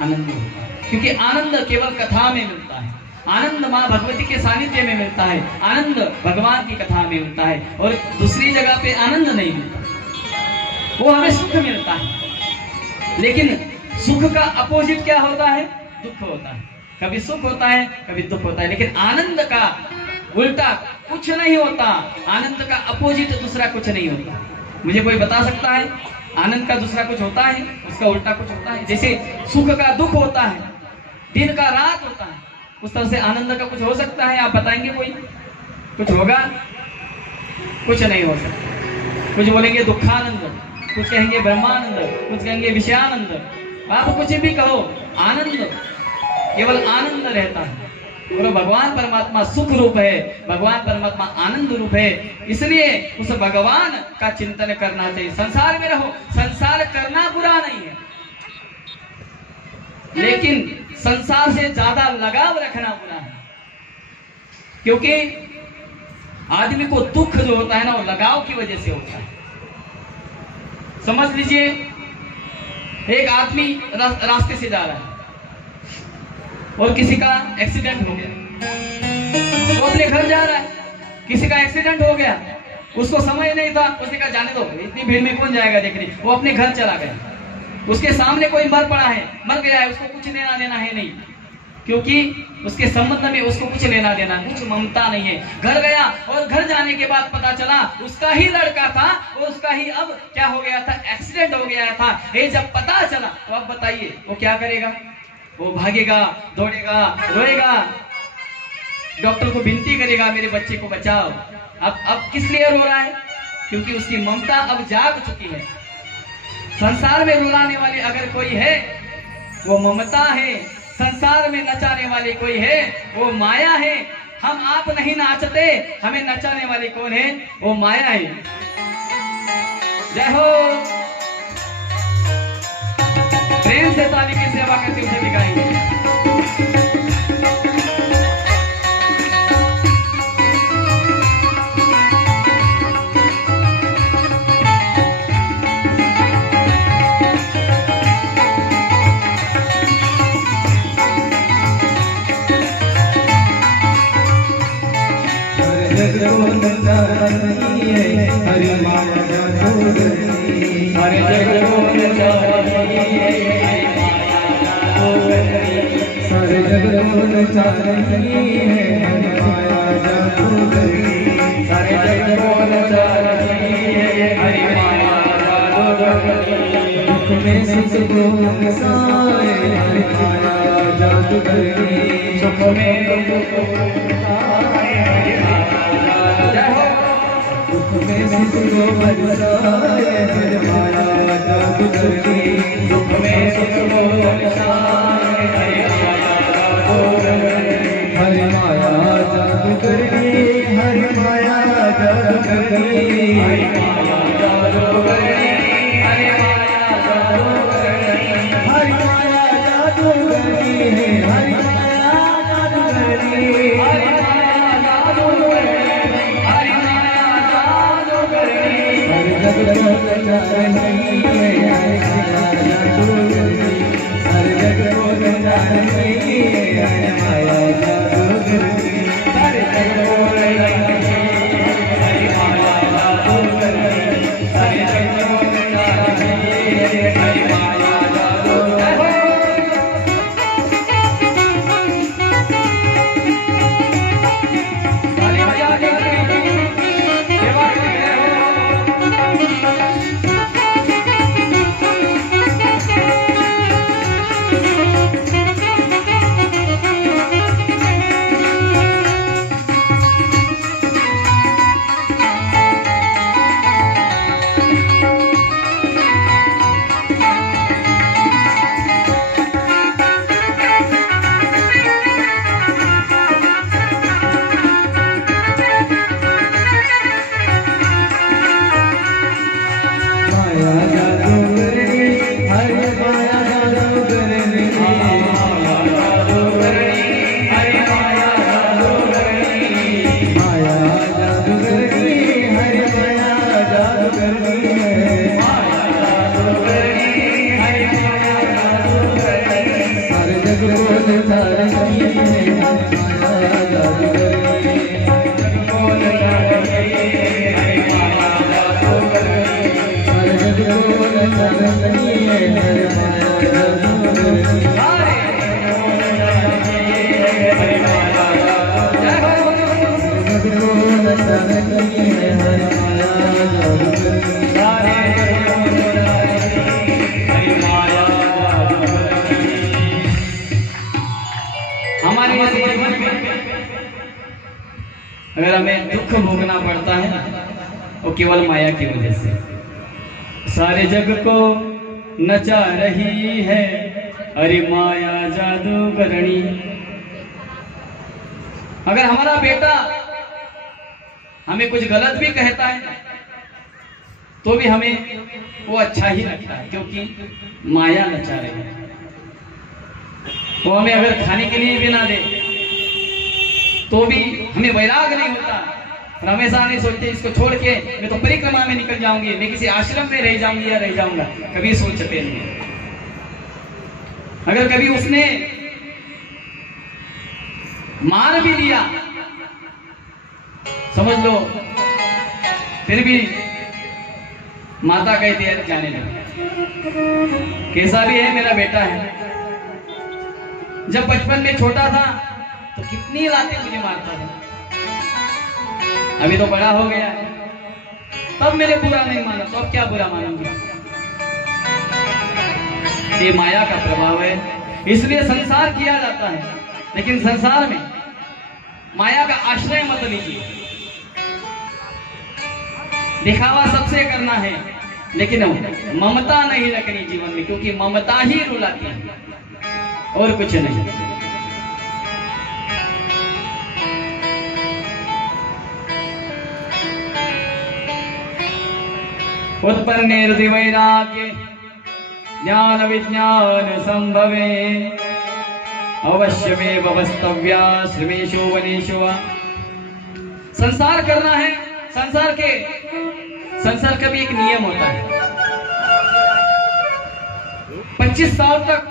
आनंद होता है, क्योंकि आनंद केवल कथा में मिलता है, आनंद माँ भगवती के सानिध्य में मिलता है, आनंद भगवान की कथा में मिलता है, और दूसरी जगह पे आनंद नहीं मिलता, वो हमें सुख मिलता है। लेकिन सुख का अपोजिट क्या होता है? दुख होता है। कभी सुख होता है, कभी दुख होता है, लेकिन आनंद का उल्टा कुछ नहीं होता, आनंद का अपोजिट दूसरा कुछ नहीं होता। मुझे कोई बता सकता है आनंद का दूसरा कुछ होता है, उसका उल्टा कुछ होता है? जैसे सुख का दुख होता है, दिन का रात होता है, उस तरह से आनंद का कुछ हो सकता है? आप बताएंगे कोई? कुछ होगा? कुछ नहीं हो सकता। कुछ बोलेंगे दुखानंद, कुछ कहेंगे ब्रह्मानंद, कुछ कहेंगे विषयानंद, आप कुछ भी कहो, आनंद केवल आनंद रहता है। और भगवान परमात्मा सुख रूप है, भगवान परमात्मा आनंद रूप है, इसलिए उस भगवान का चिंतन करना चाहिए। संसार में रहो, संसार करना बुरा नहीं है, लेकिन संसार से ज्यादा लगाव रखना बुरा है, क्योंकि आदमी को दुख जो होता है ना वो लगाव की वजह से होता है। समझ लीजिए, एक आदमी रास्ते से जा रहा है और किसी का एक्सीडेंट हो गया, वो अपने घर जा रहा है, किसी का एक्सीडेंट हो गया, उसको समझ नहीं था, उसने कहा जाने दो, इतनी भीड़ में कौन जाएगा देखने, वो अपने घर चला गया। उसके सामने कोई मर पड़ा है, मर गया है, उसको कुछ लेना देना है नहीं, क्योंकि उसके संबंध में उसको कुछ लेना देना, कुछ ममता नहीं है। घर गया और घर जाने के बाद पता चला उसका ही लड़का था और उसका ही अब क्या हो गया था, एक्सीडेंट हो गया था। ये जब पता चला तो अब बताइए वो क्या करेगा? वो भागेगा, दौड़ेगा, रोएगा, डॉक्टर को विनती करेगा मेरे बच्चे को बचाओ। अब किस लिए रो रहा है? क्योंकि उसकी ममता अब जाग चुकी है। संसार में रुलाने वाली अगर कोई है वो ममता है, संसार में नचाने वाली कोई है वो माया है। हम आप नहीं नाचते, हमें नचाने वाली कौन है? वो माया है। जय हो। प्रेम से ताली की सेवा करते हुए दिखाएंगे। हरि माया हरि सारे जगत चारणी है, हरि माया जादू करी, सारे जगत चारणी है, हरि माया जादू करी, दुख में सुख को बसाए, हरि माया जादू करी, सुख में दुख को बसाए, हरि माया जादू करी, दुख में सुख को बसाए, हरि माया जादू करी, दुख में सुख को बसाए, हरि माया जादू करी, हरि माया जादू करी, हरि माया जादू करी, हरि माया जादू करी, हरि माया जादू करी, हरि माया जादू करी, हरि माया जादू करी, हरि माया जादू करी, हरि जग को नचा रही है माया जादूगरनी, हर जग को नचा रही है माया जादूगरनी, हर जग को नचा रही है माया जादूगरनी, हर जग को नचा रही है माया जादूगरनी। अगर हमें दुख भोगना पड़ता है वो केवल माया की वजह से। सारे जग को नचा रही है अरे माया जादूगरनी। अगर हमारा बेटा हमें कुछ गलत भी कहता है तो भी हमें वो अच्छा ही लगता है, क्योंकि माया नचा रही है। वो हमें अगर खाने के लिए भी ना दे तो भी हमें वैराग नहीं होता, और हमेशा नहीं सोचते इसको छोड़ के मैं तो परिक्रमा में निकल जाऊंगी, मैं किसी आश्रम में रह जाऊंगी या रह जाऊंगा, कभी सोचते नहीं। अगर कभी उसने मार भी दिया समझ लो, फिर भी माता कहती है जाने दो, कैसा भी है मेरा बेटा है। जब बचपन में छोटा था तो कितनी लातें मुझे मारता था, अभी तो बड़ा हो गया है, तब मैंने बुरा नहीं माना तो अब क्या बुरा मानूंगी। ये माया का प्रभाव है, इसलिए संसार किया जाता है, लेकिन संसार में माया का आश्रय मत लीजिए। दिखावा सबसे करना है, लेकिन ममता नहीं रखनी जीवन में, क्योंकि ममता ही रुलाती है और कुछ नहीं। उत्पन्नेर्दिवैराग्ये ज्ञान विज्ञान संभवे अवश्यमेव वस्तव्या श्रमेषु वनेषु वा। संसार करना है, संसार का भी एक नियम होता है। 25 साल तक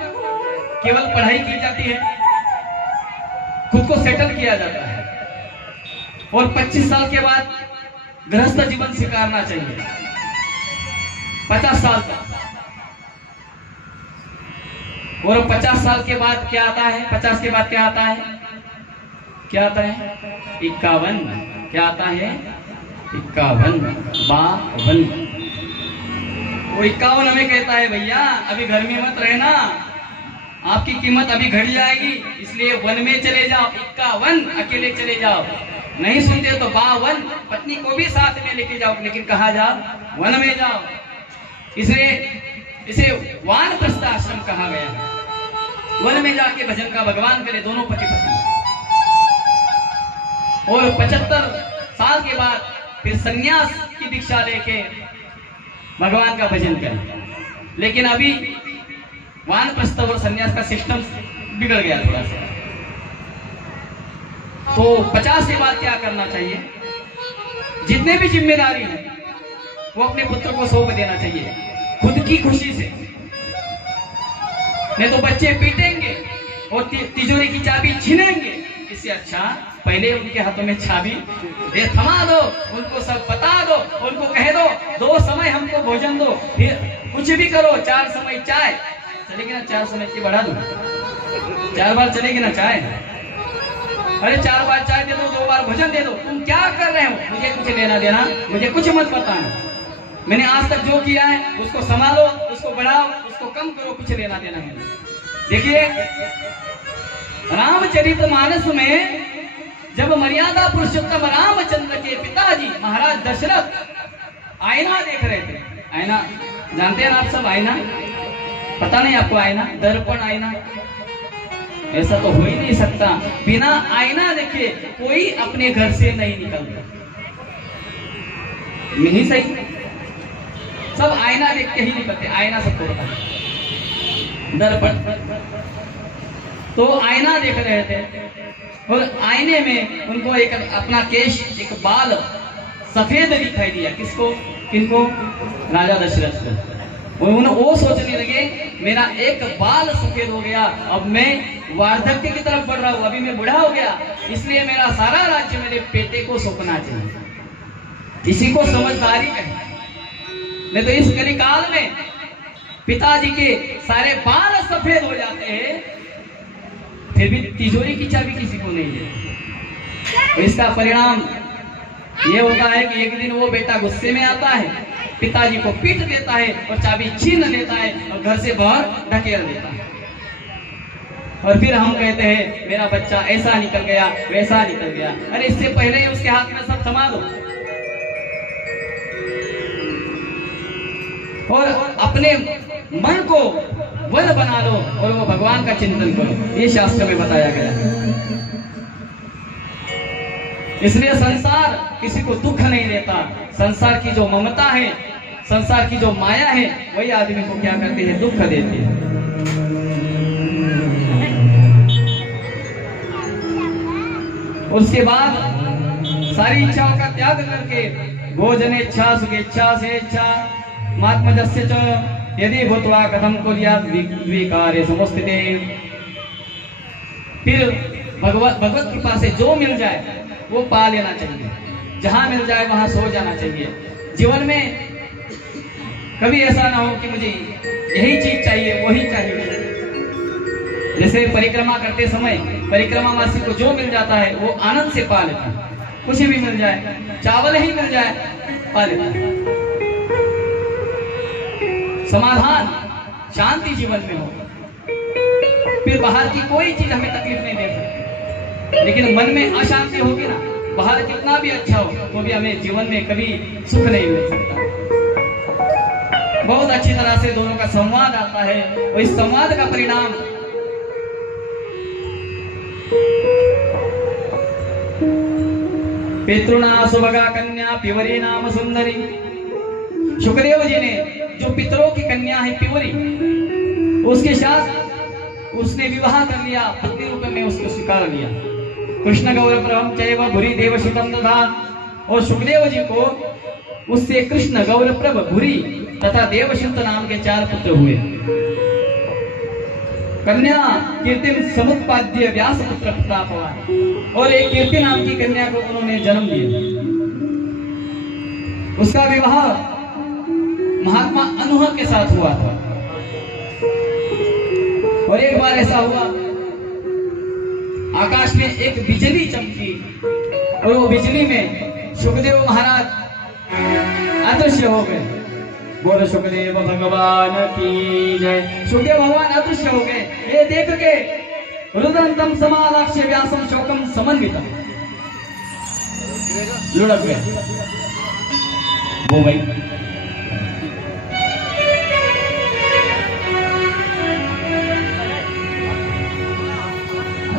केवल पढ़ाई की जाती है, खुद को सेटल किया जाता है, और 25 साल के बाद गृहस्थ जीवन स्वीकारना चाहिए। 50 साल तक, और 50 साल के बाद क्या आता है? 50 के बाद क्या आता है? क्या आता है? 51। क्या आता है? 51, 52। वो 51 हमें कहता है भैया अभी घर में मत रहना, आपकी कीमत अभी घट जाएगी, इसलिए वन में चले जाओ। 51 अकेले चले जाओ, नहीं सुनते तो 52 पत्नी को भी साथ में लेके जाओ, लेकिन कहा जाओ? वन में जाओ। इसलिए इसे वानप्रस्थ आश्रम कहा गया है। वन में जाके भजन का भगवान करे, दोनों पति पत्नी। और 75 साल के बाद फिर संन्यास की दीक्षा लेके भगवान का भजन करें। लेकिन अभी वानप्रस्थ और संन्यास का सिस्टम बिगड़ गया थोड़ा सा। तो 50 के बाद क्या करना चाहिए? जितने भी जिम्मेदारी है वो अपने पुत्र को सौंप देना चाहिए खुद की खुशी से, नहीं तो बच्चे पीटेंगे और तिजोरी की चाबी छीनेंगे। इससे अच्छा पहले उनके हाथों में चाबी दे, थमा दो, उनको सब बता दो, उनको कह दो 2 समय हमको भोजन दो, फिर कुछ भी करो, 4 समय चाय चलेगी ना, 4 समय की बढ़ा दो, 4 बार चलेगी ना चाय, अरे 4 बार चाय दे दो, 2 बार भोजन दे दो। तुम क्या कर रहे हो, मुझे कुछ लेना देना, मुझे कुछ मत बताना, मैंने आज तक जो किया है उसको संभालो, उसको बढ़ाओ, उसको कम करो, कुछ लेना देना है। देखिए रामचरितमानस में जब मर्यादा पुरुषोत्तम रामचंद्र के पिताजी महाराज दशरथ आईना देख रहे थे, आईना जानते हैं आप सब, आईना पता नहीं आपको, आईना दर्पण, आईना ऐसा तो हो ही नहीं सकता, बिना आईना देखे कोई अपने घर से नहीं निकलता, नहीं सही, सब आईना देख के ही निकलते, आईना सबको पता है, दर्पण। तो आईना देख रहे थे और आईने में उनको एक अपना केश, एक बाल सफेद दिखाई दिया, किसको, किनको, राजा दशरथ को। वो सोचने लगे मेरा एक बाल सफेद हो गया, अब मैं वार्धक्य की तरफ बढ़ रहा हूं, अभी मैं बूढ़ा हो गया, इसलिए मेरा सारा राज्य मेरे बेटे को सौंपना चाहिए। इसी को समझदारी कहें, नहीं तो इस कलिकाल में पिताजी के सारे बाल सफेद हो जाते हैं, फिर भी तिजोरी की चाबी किसी को नहीं है। तो इसका परिणाम ये होता है कि एक दिन वो बेटा गुस्से में आता है, पिताजी को पीट देता है और चाबी छीन लेता है और घर से बाहर ढकेल देता है। और फिर हम कहते हैं मेरा बच्चा ऐसा निकल गया, वैसा निकल गया। अरे इससे पहले ही उसके हाथ में सब थमा दो और अपने मन को वन बना लो और वो भगवान का चिंतन करो, ये शास्त्र में बताया गया है। इसलिए संसार किसी को दुख नहीं देता, संसार की जो ममता है, संसार की जो माया है, वही आदमी को क्या करती है, दुख देती है। उसके बाद सारी इच्छाओं का त्याग करके भोजन इच्छा सुखेच्छा से इच्छा मात्मजस्य च यदि भूत्वा कथम कुर्यात् विकारे समस्थिते, फिर भगवत कृपा से जो मिल जाए वो पा लेना चाहिए, जहां मिल जाए वहां सो जाना चाहिए। जीवन में कभी ऐसा ना हो कि मुझे यही चीज चाहिए, वही चाहिए। जैसे परिक्रमा करते समय परिक्रमावासी को जो मिल जाता है वो आनंद से पा लेता है, कुछ भी मिल जाए, चावल ही मिल जाए पा लेता है। समाधान शांति जीवन में हो, फिर बाहर की कोई चीज हमें तकलीफ नहीं दे सकती, लेकिन मन में अशांति होगी ना, बाहर कितना भी अच्छा हो तो भी हमें जीवन में कभी सुख नहीं मिल सकता। बहुत अच्छी तरह से दोनों का संवाद आता है और इस संवाद का परिणाम पितृणा सुभगा कन्या पिवरी नाम सुंदरी। सुखदेव जी ने जो पितरों की कन्या है पिवरी, उसके साथ उसने विवाह कर लिया, पत्नी रूप में उसको स्वीकार लिया। कृष्ण गौरप्रभम चैव भूरि देवसुतम दधान, और सुखदेव जी को उससे कृष्ण गौरप्रभ भूरि तथा देवसुत नाम के 4 पुत्र हुए। कन्या कीर्तिम समुत्पाद्य व्यास पुत्र प्राप्तवान, और एक कीर्ति नाम की कन्या को उन्होंने जन्म दिया। उसका विवाह महात्मा अनूह के साथ हुआ था। और एक बार ऐसा हुआ, आकाश में एक बिजली चमकी और वो बिजली में सुखदेव महाराज अदृश्य हो गए। बोलो सुखदेव भगवान की जय। सुखदेव भगवान अदृश्य हो गए। ये देख के रुदंतम समालाक्ष्य व्यासम शोकम समन्वितम, लुढ़क गए वो भाई।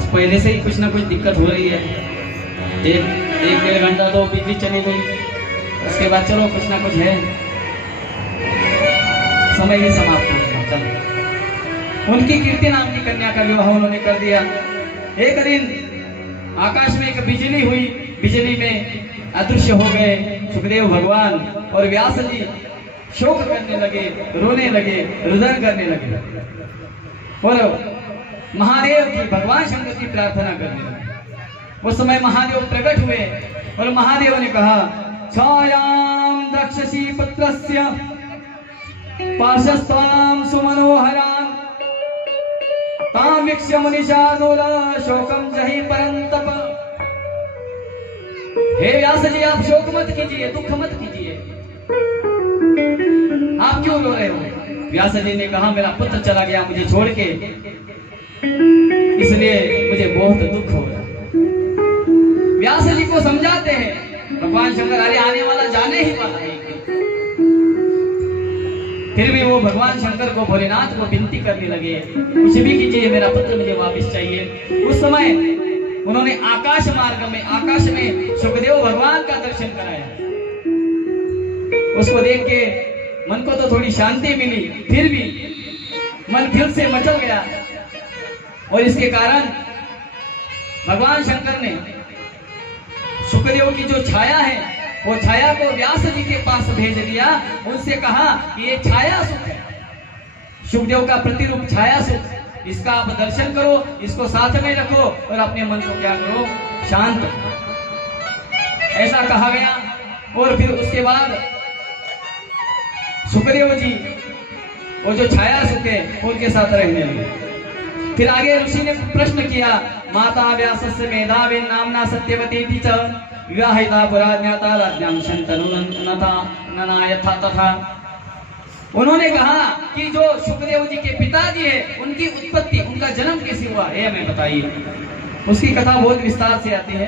पहले से ही कुछ ना कुछ दिक्कत हो रही है, एक 1.5 घंटा तो बिजली चली गई, उसके बाद चलो कुछ ना कुछ है, समय भी समाप्त हो गया। चलो उनकी कीर्ति नाम की कन्या का विवाह उन्होंने कर दिया। एक दिन आकाश में एक बिजली हुई, बिजली में अदृश्य हो गए सुखदेव भगवान। और व्यास जी शोक करने लगे, रोने लगे, रुदन करने लगे और महादेव की, भगवान शंकर की प्रार्थना करने लगे। उस समय महादेव प्रकट हुए और महादेव ने कहा, छायाम दक्षसी पुत्रस्य पार्श्वस्थाम सुमनोहराम ताम वीक्ष्य मुनिशार्दूल शोकम जहि परंतप। हे व्यास जी, आप शोक मत कीजिए, दुख मत कीजिए, आप क्यों रो रहे हो? व्यास जी ने कहा, मेरा पुत्र चला गया मुझे छोड़ के, इसलिए मुझे बहुत दुख हो रहा। व्यास जी को समझाते हैं भगवान शंकर, अरे आने वाला जाने ही वाला है। फिर भी वो भगवान शंकर को, भोलेनाथ को विनती करने लगे, कुछ भी कीजिए, मेरा पुत्र मुझे वापस चाहिए। उस समय उन्होंने आकाश मार्ग में, आकाश में सुखदेव भगवान का दर्शन कराया। उसको देख के मन को तो थोड़ी शांति मिली, फिर भी मन फिर से मचल गया और इसके कारण भगवान शंकर ने सुखदेव की जो छाया है, वो छाया को व्यास जी के पास भेज दिया। उनसे कहा कि ये छाया सुख है, सुखदेव का प्रतिरूप छाया सुख, इसका आप दर्शन करो, इसको साथ में रखो और अपने मन को क्या करो, शांत। ऐसा कहा गया और फिर उसके बाद सुखदेव जी वो जो छाया सुख है उनके साथ रहने लगे। फिर आगे ऋषि ने प्रश्न किया, माता व्यासस्य मेधावी नामना सत्यवती च विवाहिता पुराज्ञाता राज्ञां शंतनुनता ननायथा तथा। उन्होंने कहा कि जो सुखदेव जी के पिताजी है, उनकी उत्पत्ति, उनका जन्म कैसे हुआ है हमें बताइए। उसकी कथा बहुत विस्तार से आती है,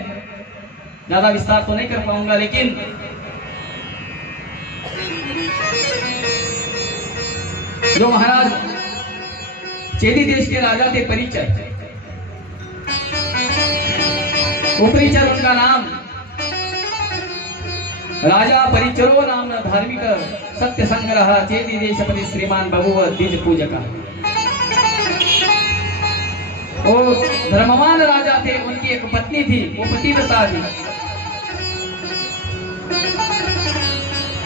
ज्यादा विस्तार तो नहीं कर पाऊंगा, लेकिन जो महाराज चेदी देश के राजा थे परिचर, उपरिचर उनका नाम, राजा परिचरो नाम धार्मिक सत्य संग्रह चेदी देशपति श्रीमान बभुव द्विज पूजक। वो धर्मवान राजा थे, उनकी एक पत्नी थी, वो पतिव्रता थी।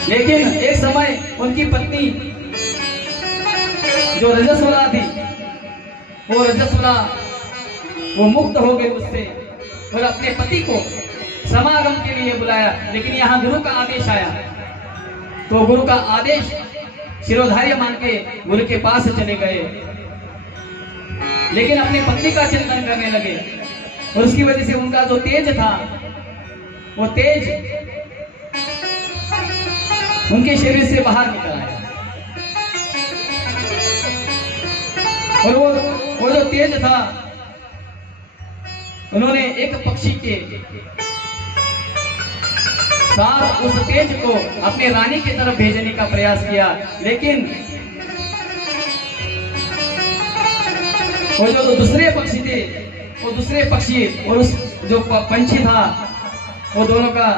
लेकिन एक समय उनकी पत्नी जो रजस्वला थी, वो रजस्वला वो मुक्त हो गई उससे और अपने पति को समागम के लिए बुलाया। लेकिन यहाँ गुरु का आदेश आया, तो गुरु का आदेश शिरोधार्य मान के गुरु के पास चले गए, लेकिन अपने पत्नी का चिंतन करने लगे और उसकी वजह से उनका जो तेज था, वो तेज उनके शरीर से बाहर निकल आया और वो जो तेज था, उन्होंने एक पक्षी के साथ उस तेज को अपने रानी की तरफ भेजने का प्रयास किया, लेकिन वो जो दूसरे पक्षी थे, वो दूसरे पक्षी और उस जो पंछी था, वो दोनों का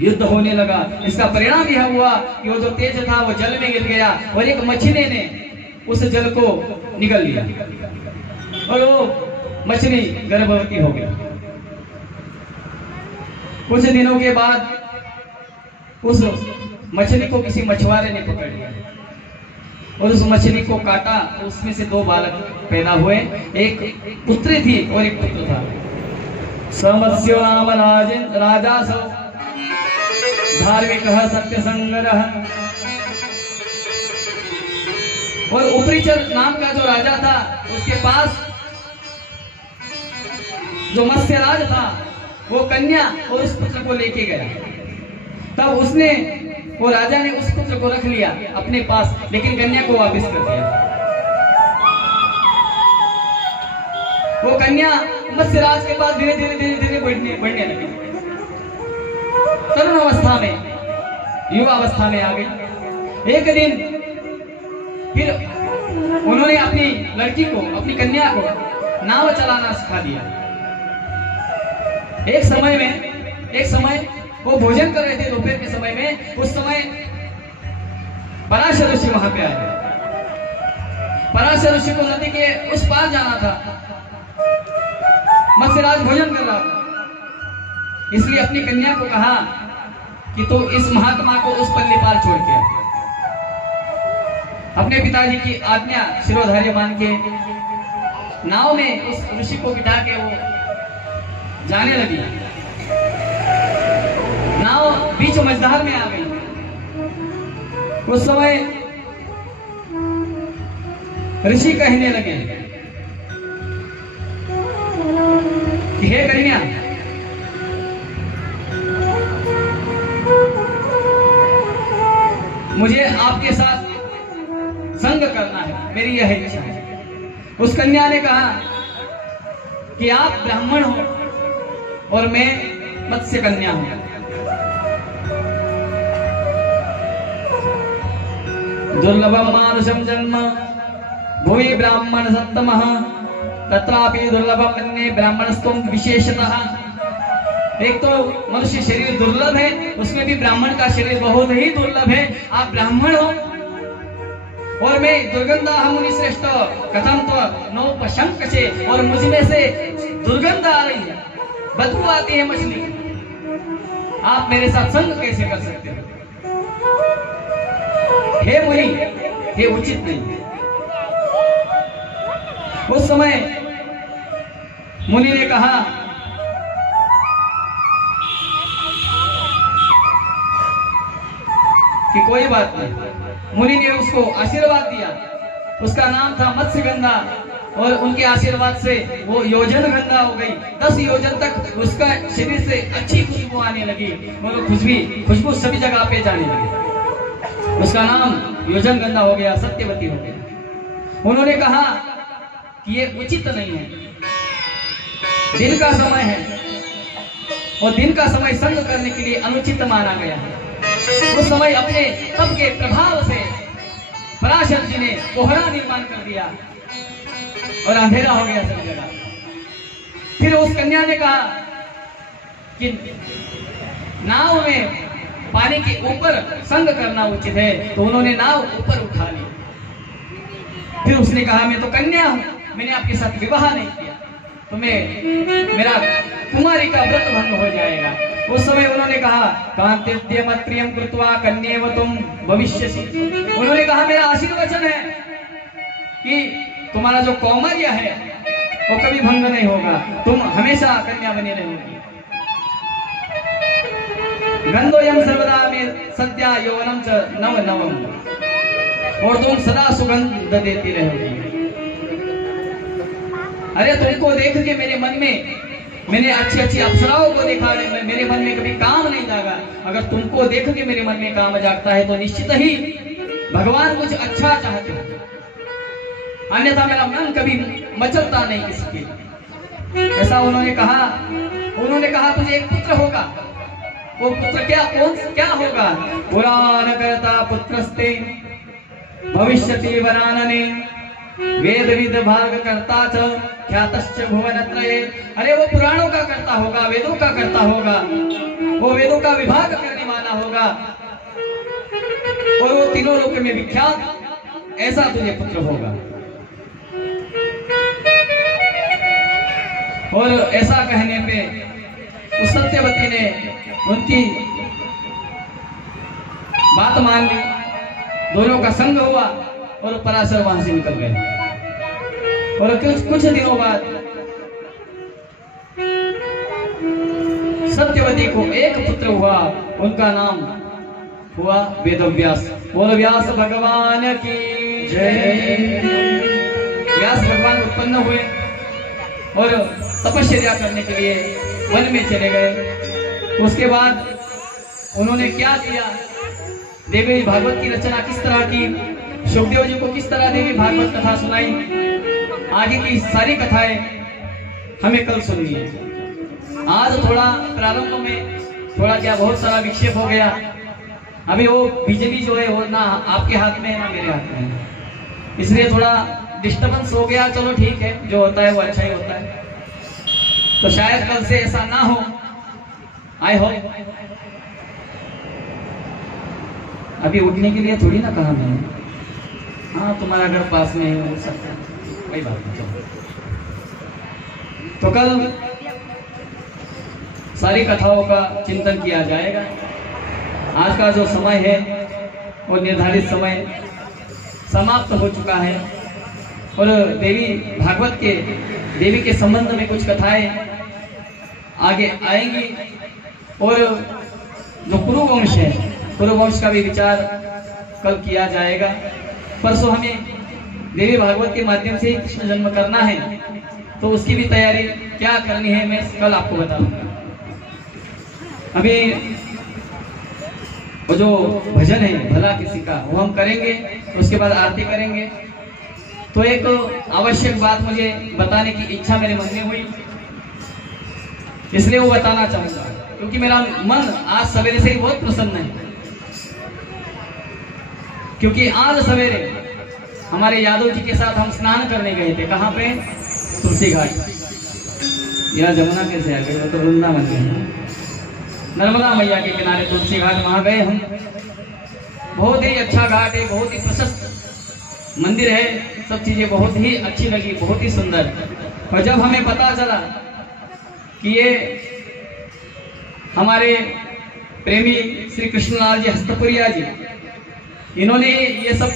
युद्ध होने लगा। इसका परिणाम यह हुआ कि वो जो तेज था वो जल में गिर गया और एक मछली ने उस जल को निगल लिया और वो मछली गर्भवती हो गई। कुछ दिनों के बाद उस मछली को किसी मछुआरे ने पकड़ लिया और उस मछली को काटा, उसमें से 2 बालक पैदा हुए, एक पुत्री थी और एक पुत्र था। समस्यो नाम राजा सौ धार्मिक सत्य संग्रह। और उपरिचर नाम का जो राजा था, उसके पास जो मत्स्यराज था, वो कन्या और उस पुत्र को लेके गया। तब उसने, वो राजा ने उस पुत्र को रख लिया अपने पास, लेकिन कन्या को वापस कर दिया। वो कन्या मत्स्यराज के पास धीरे धीरे बढ़ने लगी। तरुण अवस्था में, युवा अवस्था में आ गई। एक दिन फिर उन्होंने अपनी लड़की को, अपनी कन्या को नाव चलाना सिखा दिया। एक समय वो भोजन कर रहे थे दोपहर के समय में। उस समय पराशर ऋषि वहां पे आए। पराशर ऋषि को नदी के उस पार जाना था, मत्स्यराज भोजन कर रहा था, इसलिए अपनी कन्या को कहा कि तू इस महात्मा को उस पल्लीपाल छोड़ के अपने पिताजी की आज्ञा शिरोधार्य मान के नाव में उस ऋषि को बिठा के वो जाने लगी। नाव बीच मझधार में आ गई। उस समय ऋषि कहने लगे कि हे कन्या, मुझे आपके साथ संग करना है, मेरी यह इच्छा है। उस कन्या ने कहा कि आप ब्राह्मण हो और मैं मत्स्य कन्या हूं। दुर्लभम मानुषम जन्म भुवि ब्राह्मण सत्तमः तत्रापि दुर्लभम अन्ये ब्राह्मणस्तुम विशेषतः। एक तो मनुष्य शरीर दुर्लभ है, उसमें भी ब्राह्मण का शरीर बहुत ही दुर्लभ है। आप ब्राह्मण हो और मैं दुर्गंधा मुनि श्रेष्ठ कथम तो नौपशंक से, और मुझ में से दुर्गंध आ रही है, बदबू आती है मछली। आप मेरे साथ संग कैसे कर सकते हो? हे मुनि, ये उचित नहीं। उस समय मुनि ने कहा कि कोई बात नहीं। मुनि ने उसको आशीर्वाद दिया। उसका नाम था मत्स्यगंधा और उनके आशीर्वाद से वो योजन गंधा हो गई। 10 योजन तक उसका शरीर से अच्छी खुशबू आने लगी और खुशबू सभी जगह पे जाने लगी। उसका नाम योजन गंधा हो गया, सत्यवती हो गया। उन्होंने कहा कि ये उचित नहीं है, दिन का समय है और दिन का समय संग करने के लिए अनुचित माना गया है। उस समय अपने तप के प्रभाव से पराशर जी ने कोहरा निर्माण कर दिया और अंधेरा हो गया सब जगह। फिर उस कन्या ने कहा कि नाव में पानी के ऊपर संग करना उचित है, तो उन्होंने नाव ऊपर उठा ली। फिर उसने कहा मैं तो कन्या हूं, मैंने आपके साथ विवाह नहीं किया, तो मेरा कुमारी का व्रत भंग हो जाएगा। उस समय उन्होंने कहा कांतिद्यम प्रियम कृत्वा कन्येव तुम भविष्यसि। उन्होंने कहा मेरा आशीर्वचन है कि तुम्हारा जो कौमार्य है वो कभी भंग नहीं होगा, तुम हमेशा कन्या बनी रहोगी। गंधोयम सर्वदा में सद्या यौवनम च नव नवम, और तुम सदा सुगंध देती रहोगी। अरे तुमको देख के मेरे मन में, मैंने अच्छी अच्छी अप्सराओं को देखा, मेरे मन में कभी काम नहीं जागा। अगर तुमको देख के मेरे मन में काम जागता है तो निश्चित ही भगवान कुछ अच्छा चाहते हो, अन्यथा मेरा मन कभी मचलता नहीं किसी के। ऐसा उन्होंने कहा। उन्होंने कहा तुझे एक पुत्र होगा। वो पुत्र क्या होगा? पुराण करता पुत्रस्ते भविष्यति वरानने वेद विद भाग करता च ख्यातश्च भुवनत्रये। अरे वो पुराणों का करता होगा, वेदों का करता होगा, वो वेदों का विभाग करने वाला होगा और वो तीनों लोक में विख्यात, ऐसा तुझे पुत्र होगा। और ऐसा कहने पे उस सत्यवती ने उनकी बात मान ली। दोनों का संग हुआ और पराशर वहां से निकल गए। और कुछ दिनों बाद सत्यवती को एक पुत्र हुआ, उनका नाम हुआ वेदव्यास। बोल व्यास भगवान की जय। व्यास भगवान उत्पन्न हुए और तपस्या करने के लिए वन में चले गए। उसके बाद उन्होंने क्या किया, देवी भागवत की रचना किस तरह की, सुखदेव जी को किस तरह देवी भागवत कथा सुनाई, आगे की सारी कथाएं हमें कल सुननी है। आज थोड़ा प्रारंभ में थोड़ा क्या बहुत सारा विक्षेप हो गया। अभी वो बिजली जो है वो ना आपके हाथ में है ना मेरे हाथ में है, इसलिए थोड़ा डिस्टर्बेंस हो गया। चलो ठीक है, जो होता है वो अच्छा ही होता है। तो शायद कल से ऐसा ना हो, आई होप। अभी उठने के लिए थोड़ी ना कहा मैंने। हाँ, तुम्हारा घर पास में हो सकता है, कोई बात नहीं। चलो, तो कल सारी कथाओं का चिंतन किया जाएगा आज का जो समय है वो निर्धारित समय समाप्त हो चुका है और देवी के संबंध में कुछ कथाएं आगे आएंगी और जो कुरुवंश है, कुरुवंश का भी विचार कल किया जाएगा। परसों हमें देवी भागवत के माध्यम से कृष्ण जन्म करना है, तो उसकी भी तैयारी क्या करनी है मैं कल आपको बताऊंगा। अभी वो जो भजन है भला किसी का वो हम करेंगे, उसके बाद आरती करेंगे। तो एक आवश्यक बात मुझे बताने की इच्छा मेरे मन में हुई, इसलिए वो बताना चाहूंगा, क्योंकि मेरा मन आज सवेरे से ही बहुत प्रसन्न है। क्योंकि आज सवेरे हमारे यादव जी के साथ हम स्नान करने गए थे। कहाँ पे? तुलसी घाट। यह जमुना कैसे आ गई? वो तो वृंदावन में, नर्मदा मैया के किनारे तुलसी घाट, वहां गए हम। बहुत ही अच्छा घाट है, बहुत ही प्रशस्त मंदिर है, सब चीजें बहुत ही अच्छी लगी, बहुत ही सुंदर। और जब हमें पता चला कि ये हमारे प्रेमी श्री कृष्णलाल जी हस्तपुरिया जी, इन्होंने ये सब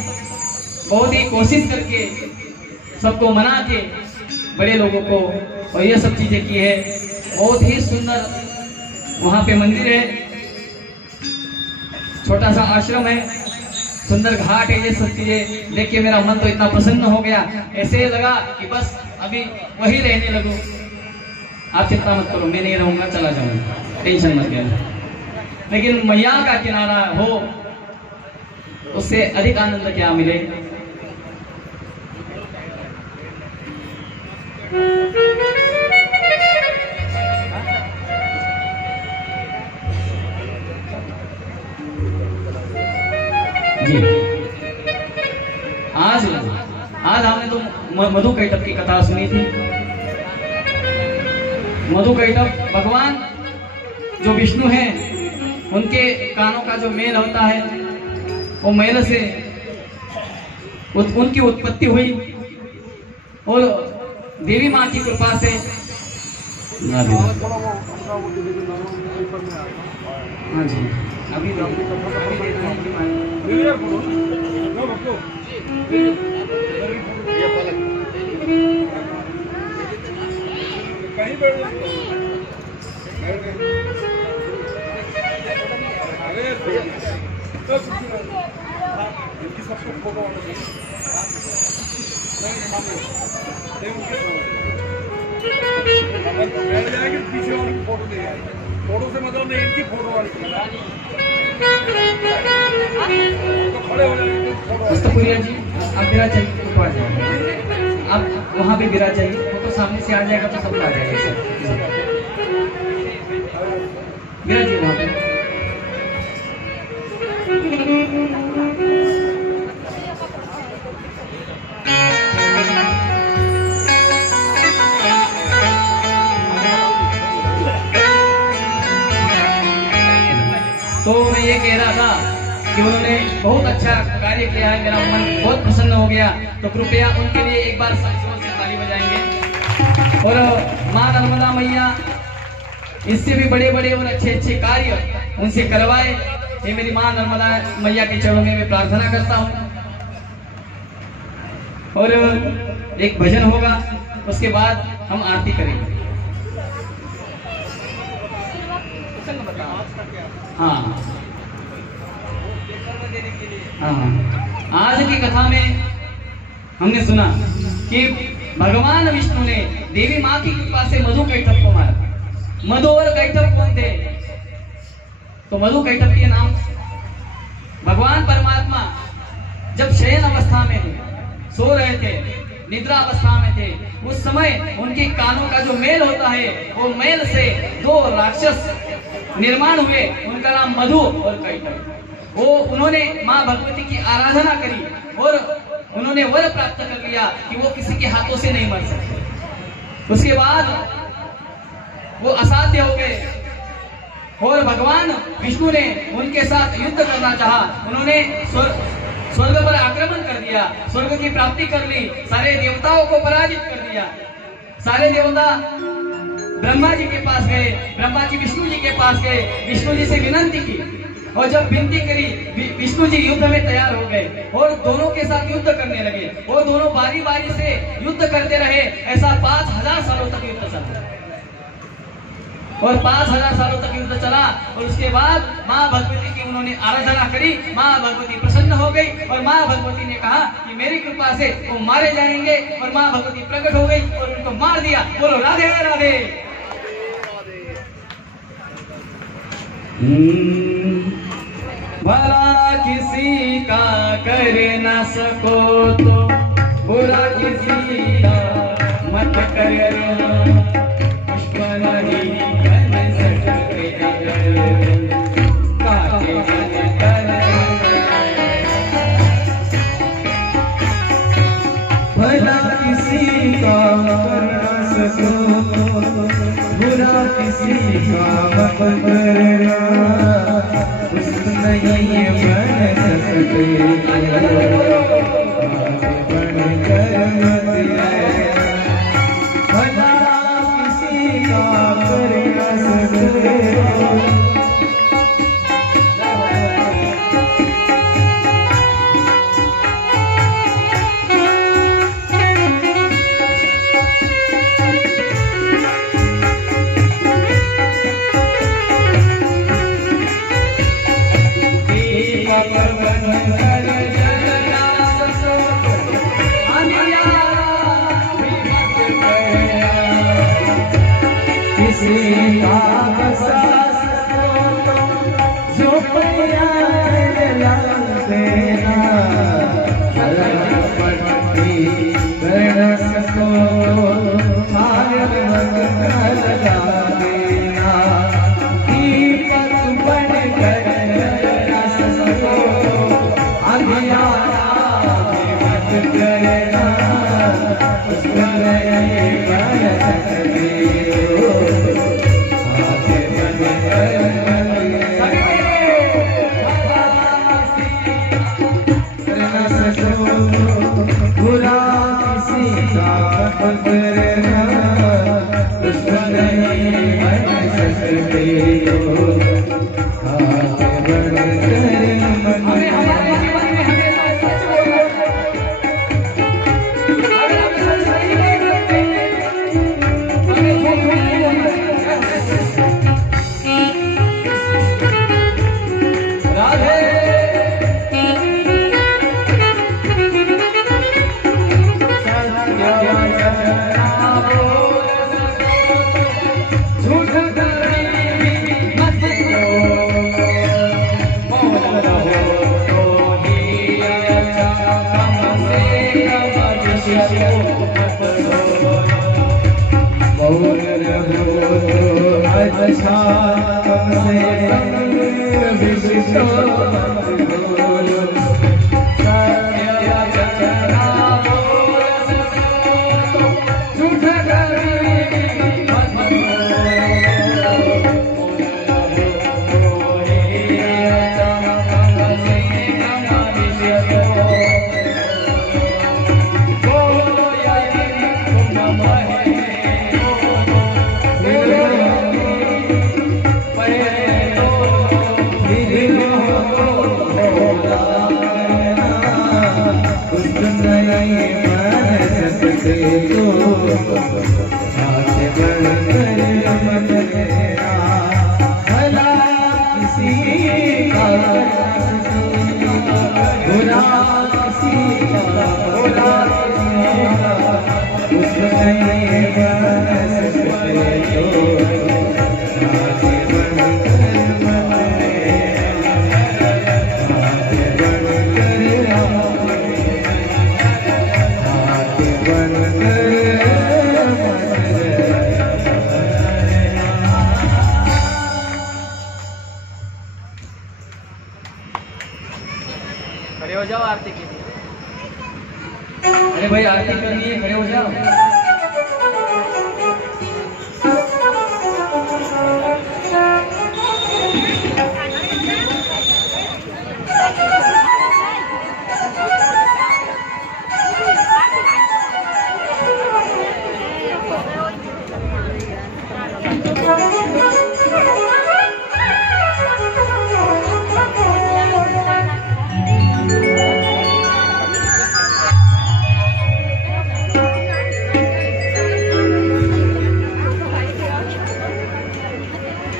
बहुत ही कोशिश करके सबको मना के बड़े लोगों को और ये सब चीजें की है। बहुत ही सुंदर वहां पे मंदिर है, छोटा सा आश्रम है, सुंदर घाट है। ये सब चीजें देख के मेरा मन तो इतना प्रसन्न हो गया, ऐसे लगा कि बस अभी वही रहने लगूं। आप चिंता मत करो, मैं नहीं रहूंगा, चला जाऊंगा, टेंशन मत लेना। लेकिन मैया का किनारा हो, उससे अधिक आनंद क्या मिले। जी, आज हमने तो मधु कैटभ की कथा सुनी थी। मधु कैटभ भगवान जो विष्णु हैं, उनके कानों का जो मेल होता है, वो मेल से उनकी उत्पत्ति हुई और देवी माँ की कृपा से हाँ जी अभी पीछे वाली फोटो दे, फोटो से मतलब नहीं, इनकी फोटो वाली खड़े हो जाएंगे। हस्तपुरिया जी आप गिरा चाहिए तो आ जाएगा, आप वहां पे गिरा चाहिए, वो तो सामने से आ जाएगा तो सबको आ जाएगा सर। गिरा जी वहां पे। तो मैं ये कह रहा था कि उन्होंने बहुत अच्छा कार्य किया है, मेरा मन बहुत प्रसन्न हो गया। तो कृपया उनके लिए एक बार जोर से ताली बजाएंगे। और माँ नर्मदा मैया इससे भी बड़े बड़े और अच्छे अच्छे कार्य उनसे करवाए, ये मेरी माँ नर्मदा मैया के चरणों में मैं प्रार्थना करता हूँ। और एक भजन होगा, उसके बाद हम आरती करेंगे। हाँ हाँ, आज की कथा में हमने सुना कि भगवान विष्णु ने देवी माँ की कृपा से मधु कैटभ को मारा। मधु और कैटभ कौन थे? तो मधु कैटभ के नाम भगवान परमात्मा जब शयन अवस्था में सो रहे थे, निद्रा अवस्था में थे, उस समय उनके कानों का जो मेल होता है, वो मेल से दो राक्षस निर्माण हुए, उनका नाम मधु और कैटभ। वो उन्होंने माँ भगवती की आराधना करी और उन्होंने वर प्राप्त कर लिया कि वो किसी के हाथों से नहीं मर सकते। उसके बाद वो असाध्य हो गए और भगवान विष्णु ने उनके साथ युद्ध करना चाहा। उन्होंने स्वर्ग पर आक्रमण कर दिया, स्वर्ग की प्राप्ति कर ली, सारे देवताओं को पराजित कर दिया। सारे देवता ब्रह्मा जी के पास गए, ब्रह्मा जी विष्णु जी के पास गए, विष्णु जी से विनती की और जब विनती करी, विष्णु जी युद्ध में तैयार हो गए और दोनों के साथ युद्ध करने लगे। वो दोनों बारी बारी से युद्ध करते रहे। ऐसा 5000 सालों तक युद्ध चला और 5000 सालों तक युद्ध चला। और उसके बाद माँ भगवती की उन्होंने आराधना करी। माँ भगवती प्रसन्न हो गई और माँ भगवती ने कहा कि मेरी कृपा से वो मारे जाएंगे। और माँ भगवती प्रकट हो गई और उनको मार दिया। बोलो राधे राधे। भला किसी का कर न सको तो बुरा किसी का मत करना। पुष्प नहीं बन सकते काटे बन कर। भला किसी का कर न सको बुरा किसी का मत करना। पुष्प नहीं बन सकते बन कर मत। भला किसी का कर न सको। खड़े हो जाओ आरती के लिए। अरे भाई आरती करनी है, खड़े हो जाओ।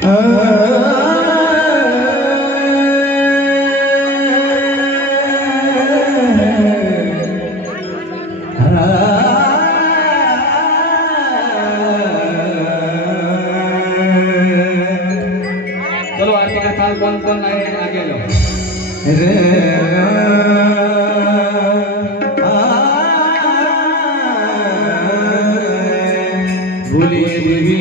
चलो आरती का साथ कौन आगे लो बोलिए देवी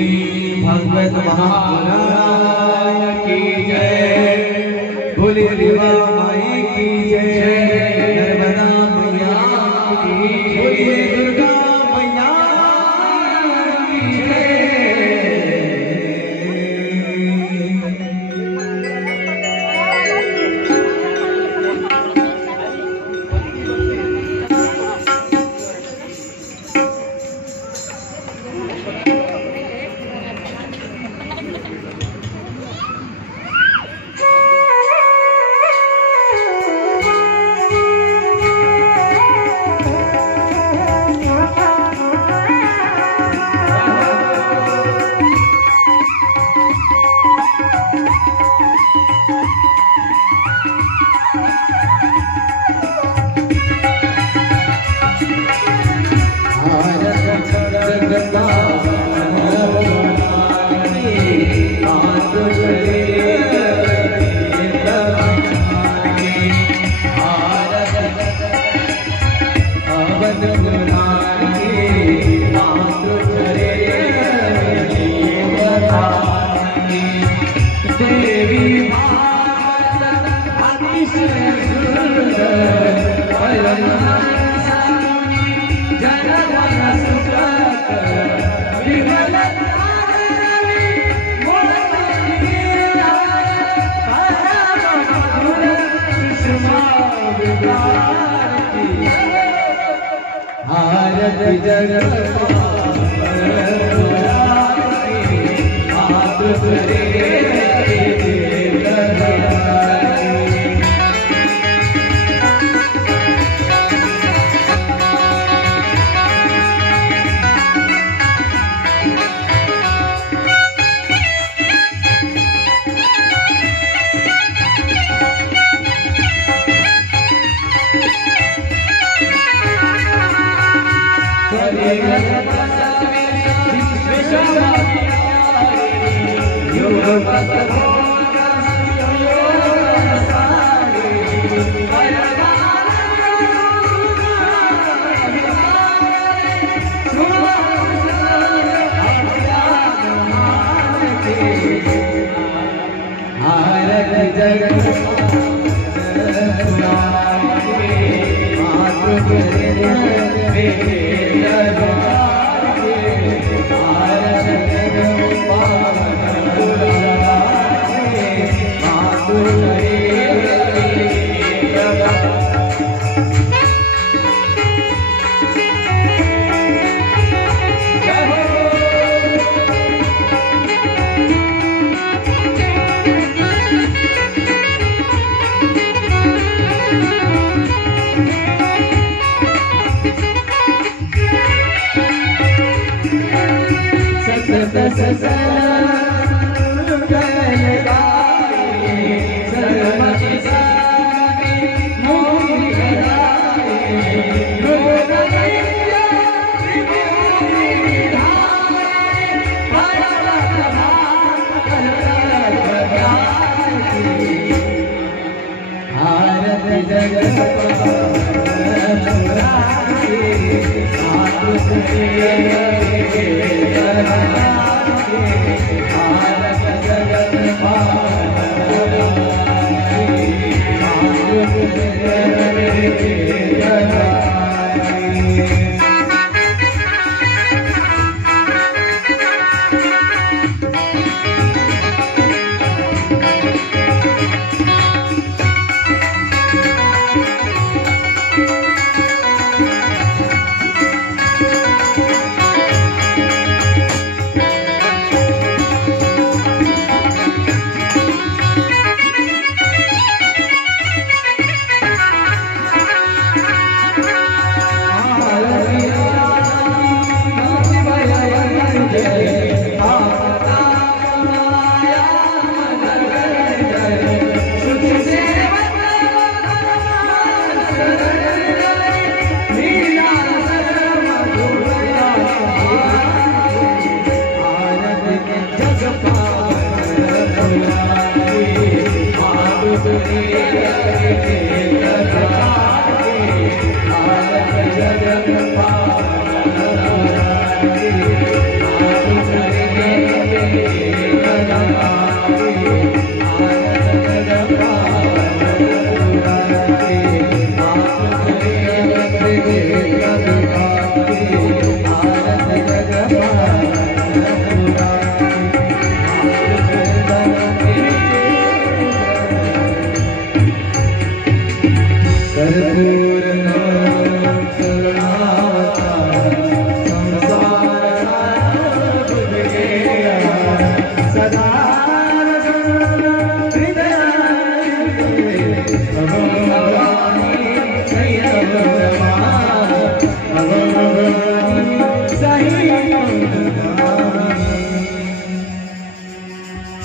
भागवत महापुराण की जय, बोलिए देवा माई की जय, नर्मदा मैया की, बोलिए दुर्गा मैया की जय।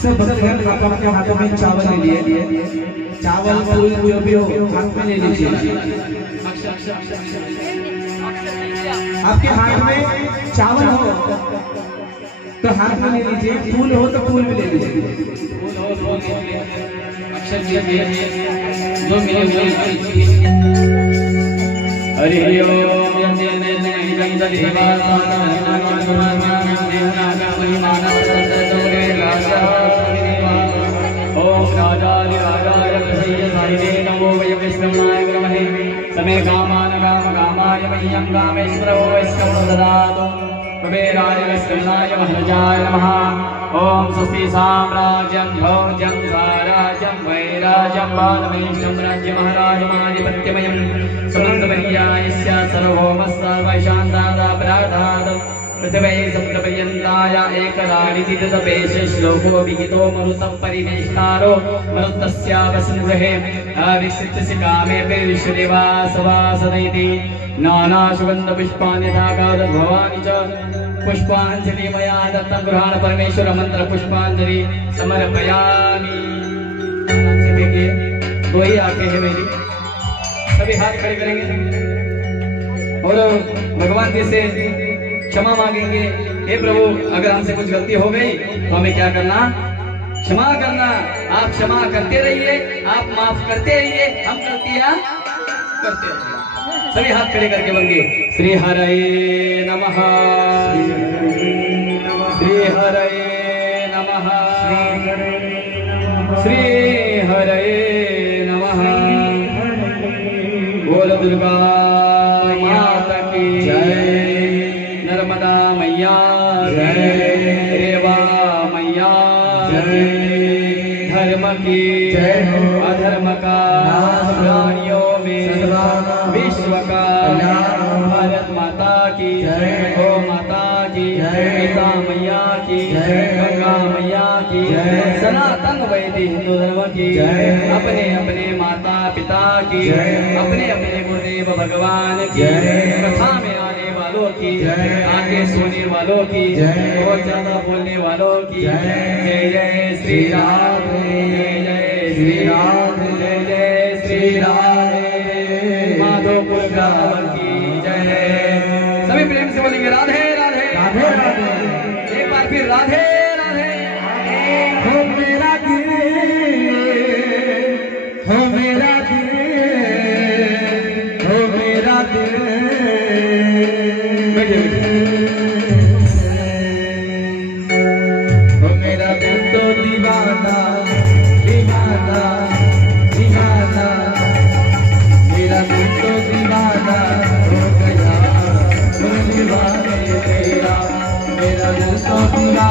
सब भक्तगण आप अपने हाथों में चावल ले लिए, चावल फूल जो भी हो हाथ में ले लीजिए। आपके हाथ में चावल हो तो हाथ में ले लीजिए, फूल हो तो फूल भी ले लीजिए। हरि ओम नमो वै विष्णुनाय ब्रह्मणे समे कामान काम कामाय मह्यं कामेश्वरो वैष्णवो ददातु कुबेराय विष्णुनाय महाराजाय नमः। ओम स्वस्ति साम्राज्यं भोज्यं साराज्यं वैराज्यं बालमेशं राज्य महाराजमाधिपत्यमयं सुमन्तवर्यायस्य सर्वभौमस्सर्वशान्तादापराधात् पृथिवी सप्तपर्यन्ताय एकराणिति तदपेश श्लोको विहितो मरुतं परिवेष्टारो मरुतस्यावसंग्रहे अविक्षिप्तस्य कामेऽपि विश्वदेवासवासदैति नानासुगन्धपुष्पाणि भवानि च पुष्पाञ्जलि मया दत्तं गृहाण परमेश्वर मंत्र पुष्पांजलि समर्पयामि। दो ही आंखें हैं मेरी, सभी हाथ खड़े करेंगे और भगवान जी से क्षमा मांगेंगे। हे प्रभु, अगर हमसे कुछ गलती हो गई तो हमें क्या करना, क्षमा करना। आप क्षमा करते रहिए, आप माफ करते रहिए, हम गलतियां करते रहिए। सभी हाथ खड़े करके बंगे श्री हरये नमः, श्री हरये नमः, श्री हरये नमः। बोल दुर्गा माता की जय, नर्मदा मैया जय, रेवा मैया जय, धर्म की जय, अधर्म का प्राणियों में विश्व का, भारत माता की जय, गौ माता की जय, गीता मैया की जय, गंगा मैया की जय, सनातन वैदिक हिंदू धर्म की जय, अपने अपने माता पिता की जय, अपने अपने गुरुदेव भगवान की जय, कथा में आने वालों की जय, आगे सोने वालों की जय, बहुत ज्यादा बोलने वालों की जय। जय श्री राम, जय जय श्री राम, जय जय श्री राम, माधोपुर ग्राम की जय। सभी प्रेम से बोलेंगे राधे राधे राधे राधे। एक बार फिर राधे राधे। हो मेरा दिल, हो मेरा दिल, हो मेरा दिल, हो मेरा दिल तो दीवाना दीवाना दीवाना, मेरा दिल तो दीवाना हो गया, हो दीवाने तेरा, मेरा दिल तो दीवाना